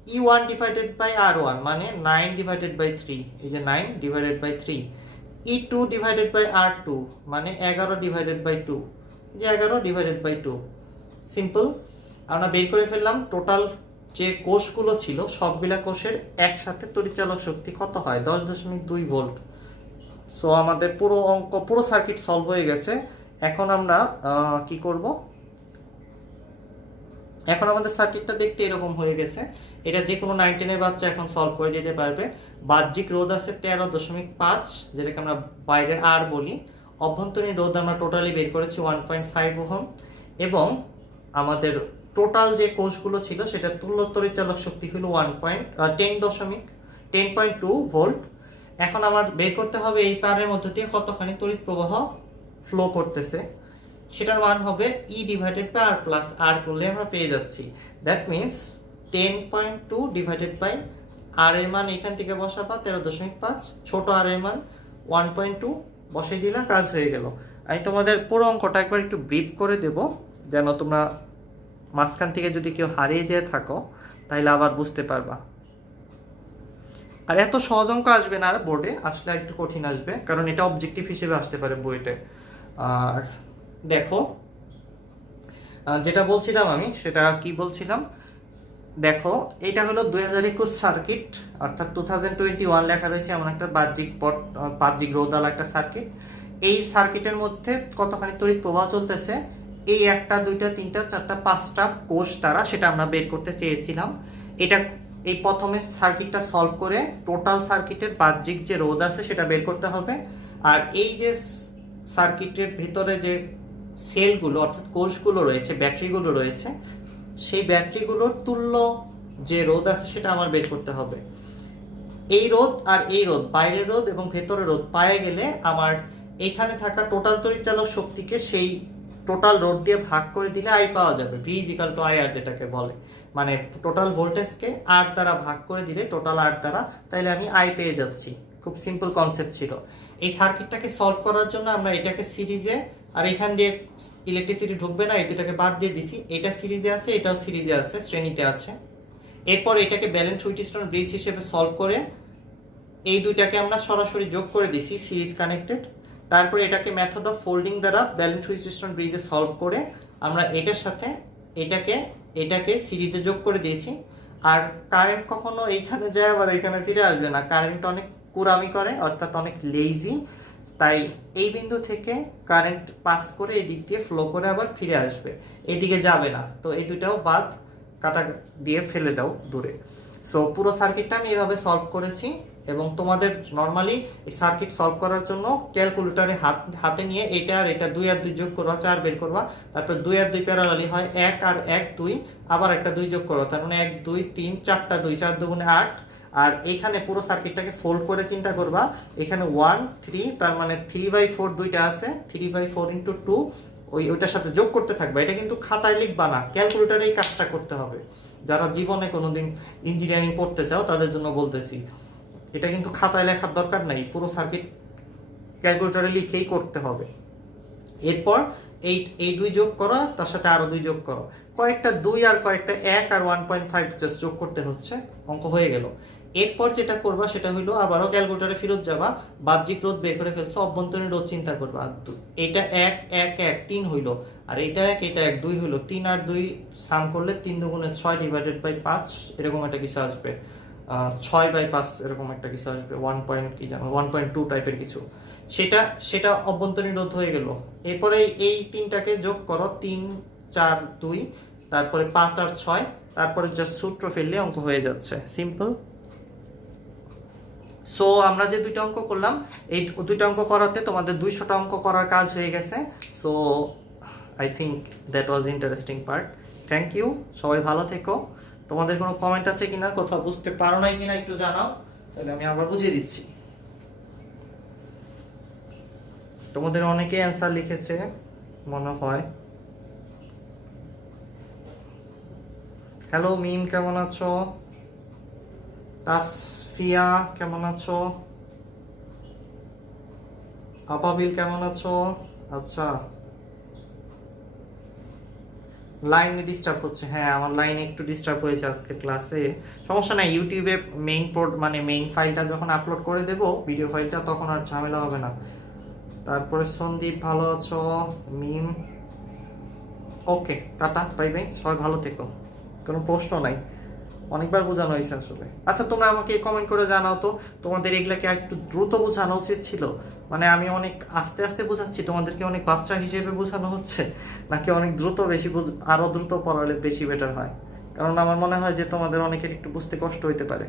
E1/R1 মানে 9/3, এই যে 9/3। E2/R2 মানে 11/2, যে 11/2। সিম্পল, আমরা বের করে ফেললাম টোটাল যে কোষগুলো ছিল সবগুলা কোষের একসাথে তড়িৎচালক শক্তি কত হয়? 10.2 ভোল্ট। সো আমাদের পুরো সার্কিট সলভ হয়ে গেছে। এখন আমরা কি করব? এখন আমাদের সার্কিটটা দেখতে এরকম হয়ে গেছে। এটা যে কোনো 9, 10 এর বাচ্চা এখন সলভ করে দিতে পারবে। বাহ্যিক রোধ আছে 13.5, যেটাকে আমরা বাইরের আর বলি। অভ্যন্তরীণ রোধ আমরা টোটালি বের করেছি 1.5 ওহম। এবং আমাদের টোটাল যে কোষগুলো ছিল সেটা তুল্য তড়িৎচালক শক্তি হলো 10.2 ভোল্ট। এখন আমার বের করতে হবে এই তারের মধ্য দিয়ে কতখানি তড়িৎ প্রবাহ ফ্লো করতেছে, সেটার মান হবে E divided by R plus R করলে আমরা পেয়ে যাচ্ছি। That means 10.2 divided by R এর মান এখান থেকে বসাবা 13.5, ছোট আর এর মান 1.2 বসাই দিলা, কাজ হয়ে গেল। আমি তোমাদের পুরো অঙ্কটা একবার একটু ব্রিফ করে দেব, যেন তোমরা মাঝখান থেকে যদি কেউ হারিয়ে যেয়ে থাকো তাহলে আবার বুঝতে পারবা। আর এত সহজ অঙ্ক আসবে না, আর বোর্ডে আসলে একটু কঠিন আসবে, কারণ এটা অবজেক্টিভ হিসেবে আসতে পারে বইতে। আর দেখো যেটা বলছিলাম আমি, সেটা কি বলছিলাম, দেখো এটা হলো 2021 সার্কিট, অর্থাৎ 2021 লেখা রয়েছে এমন একটা বাহ্যিক রোধালা একটা সার্কিট। এই সার্কিটের মধ্যে কতখানি তড়িৎ প্রবাহ চলতেছে, এই 1, 2, 3, 4, 5টা কোষ দ্বারা সেটা আমরা বের করতে চেয়েছিলাম। এটা এই প্রথমে সার্কিটটা সলভ করে টোটাল সার্কিটের বাহ্যিক যে রোধ আছে সেটা বের করতে হবে। আর এই যে সার্কিটের ভিতরে যে সেলগুলো অর্থাৎ কোষগুলো রয়েছে, ব্যাটারিগুলো রয়েছে, সেই ব্যাটারিগুলোর তুল্য যে রোধ আছে সেটা আমার বের করতে হবে। এই রোধ আর এই রোধ, বাইরের রোধ এবং ভেতরের রোধ পায়ে গেলে আমার এখানে থাকা টোটাল তড়িৎচালক শক্তিকে সেই টোটাল রোধ দিয়ে ভাগ করে দিলে আই পাওয়া যাবে, V = IR যেটাকে বলে, মানে টোটাল ভোল্টেজকে আর দ্বারা ভাগ করে দিলে টোটাল আর দ্বারা, তাইলে আমি আই পেয়ে যাচ্ছি। খুব সিম্পল কনসেপ্ট ছিল। এই সার্কিটটাকে সলভ করার জন্য আমরা এটাকে সিরিজে, আর এখান দিয়ে ইলেকট্রিসিটি ঢুকবে না, এই দুটাকে বাদ দিয়ে দিছি। এটা সিরিজে আছে, এটাও সিরিজে আছে, শ্রেণীতে আছে। এরপর এটাকে ব্যালেন্স হুইটস্টোন ব্রিজ হিসেবে সলভ করে এই দুইটাকে আমরা সরাসরি যোগ করে দিছি, সিরিজ কানেক্টেড। তারপরে এটাকে মেথড অফ ফোল্ডিং দ্বারা ব্যালেন্স হুইটস্টোন ব্রিজে সলভ করে আমরা এটার সাথে এটাকে সিরিজে যোগ করে দিয়েছি। আর কারেন্ট কখনো এইখানে যায় আবার এখানে ফিরে আসবে না, কারেন্ট অনেক কুরামি করে, অর্থাৎ অনেক লেজি। তাই এই বিন্দু থেকে কারেন্ট পাস করে এই দিক দিয়ে ফ্লো করে আবার ফিরে আসবে, এদিকে যাবে না। তো এই দুটাও বাদ কাটা দিয়ে ফেলে দাও দূরে। সো পুরো সার্কিটটা আমি এভাবে সলভ করেছি। এবং তোমাদের নর্মালি এই সার্কিট সলভ করার জন্য ক্যালকুলেটরে হাতে নিয়ে এটা আর এটা 2 আর 2 যোগ করবা, 4 বের করবা। তারপর 2 আর 2 প্যারালালি হয় 1 আর 1 2, আবার একটা 2 যোগ করবা, তার মানে 1 2 3 4টা 2, 4 2 8। আর এইখানে পুরো সার্কিটটাকে ফোল্ড করে চিন্তা করবা, এখানে 1 3, তার মানে 3/4 দুইটা আছে, 3/4 × 2 ওইটার সাথে যোগ করতে থাকবা। এটা কিন্তু খাতায় লিখবা না, ক্যালকুলেটরে এই কাজটা করতে হবে। যারা জীবনে কোনোদিন ইঞ্জিনিয়ারিং পড়তে চাও তাদের জন্য বলতেছি, এটা কিন্তু খাতায় লেখার দরকার নাই, পুরো সার্কিট ক্যালকুলেটরে লিখেই করতে হবে। এরপর এই 2 যোগ করো, তার সাথে আরো 2 যোগ করো, কয়েকটা 2 আর কয়েকটা 1 আর 1.5 জাস্ট যোগ করতে হচ্ছে, অঙ্ক হয়ে গেল। এরপর যেটা করবা সেটা হলো আবারও ক্যালকুলেটরে ফেরত যাবা, বাহ্যিক রোধ বের করে ফেলছো, অভ্যন্তরীণ রোধ চিন্তা করবা। এটা 1 1 1 3 হইলো, আর এটা 1 এটা 1 2 হইলো, 3 আর 2 সাম করলে 3 2 6 ডিভাইডেড বাই 5 এরকম একটা কিছু আসবে, 6/5 এরকম একটা কিছু আসবে, 1.2 টাইপের কিছু। সেটা অভ্যন্তরীণ রোধ হয়ে গেল। এরপরে এই তিনটাকে যোগ করো, 3 4 2, তারপরে 5 আর 6, তারপরে জাস্ট সূত্র ফেললে অঙ্ক হয়ে যাচ্ছে, সিম্পল। সো আমরা যে দুইটা অঙ্ক করলাম, এই দুইটা অঙ্ক করাতে তোমাদের 200টা অঙ্ক করার কাজ হয়ে গেছে। So I think that was interesting part. Thank you, সবাই ভালো থেকো। তোমাদের কোনো কমেন্ট আছে কিনা, কোথাও বুঝতে পারো নাই কিনা একটু জানাও, তাহলে আমি আবার বুঝিয়ে দিচ্ছি। তোমাদের অনেকেই অ্যান্সার লিখেছে মনে হয়। হ্যালো মিম, কেমন আছো? তাসফিয়া কেমন আছো? আপাবিল কেমন আছো? আচ্ছা, লাইন ডিস্টার্ব হচ্ছে। হ্যাঁ, আমার লাইন একটু ডিস্টার্ব হয়েছে আজকে ক্লাসে। সমস্যা নাই, ইউটিউবে মেইন ফাইলটা যখন আপলোড করে দেব ভিডিও ফাইলটা, তখন আর ঝামেলা হবে না। তারপরে সন্দীপ ভালো আছো? মিম ওকে, টাটা, বাই বাই, সবাই ভালো থেকো। কোনো প্রশ্ন নাই, অনেকবার বোঝানো হয়েছে আসলে। আচ্ছা, তোমরা আমাকে কমেন্ট করে জানাও তো, তোমাদের এগুলাকে একটু দ্রুত বোঝানো উচিত ছিল, মানে আমি অনেক আস্তে আস্তে বোঝাচ্ছি, তোমাদেরকে অনেক বাচ্চা হিসেবে বোঝানো হচ্ছে, নাকি অনেক দ্রুত আরো দ্রুত পড়ালে বেশি বেটার হয়? কারণ আমার মনে হয় যে তোমাদের অনেকের একটু বুঝতে কষ্ট হইতে পারে।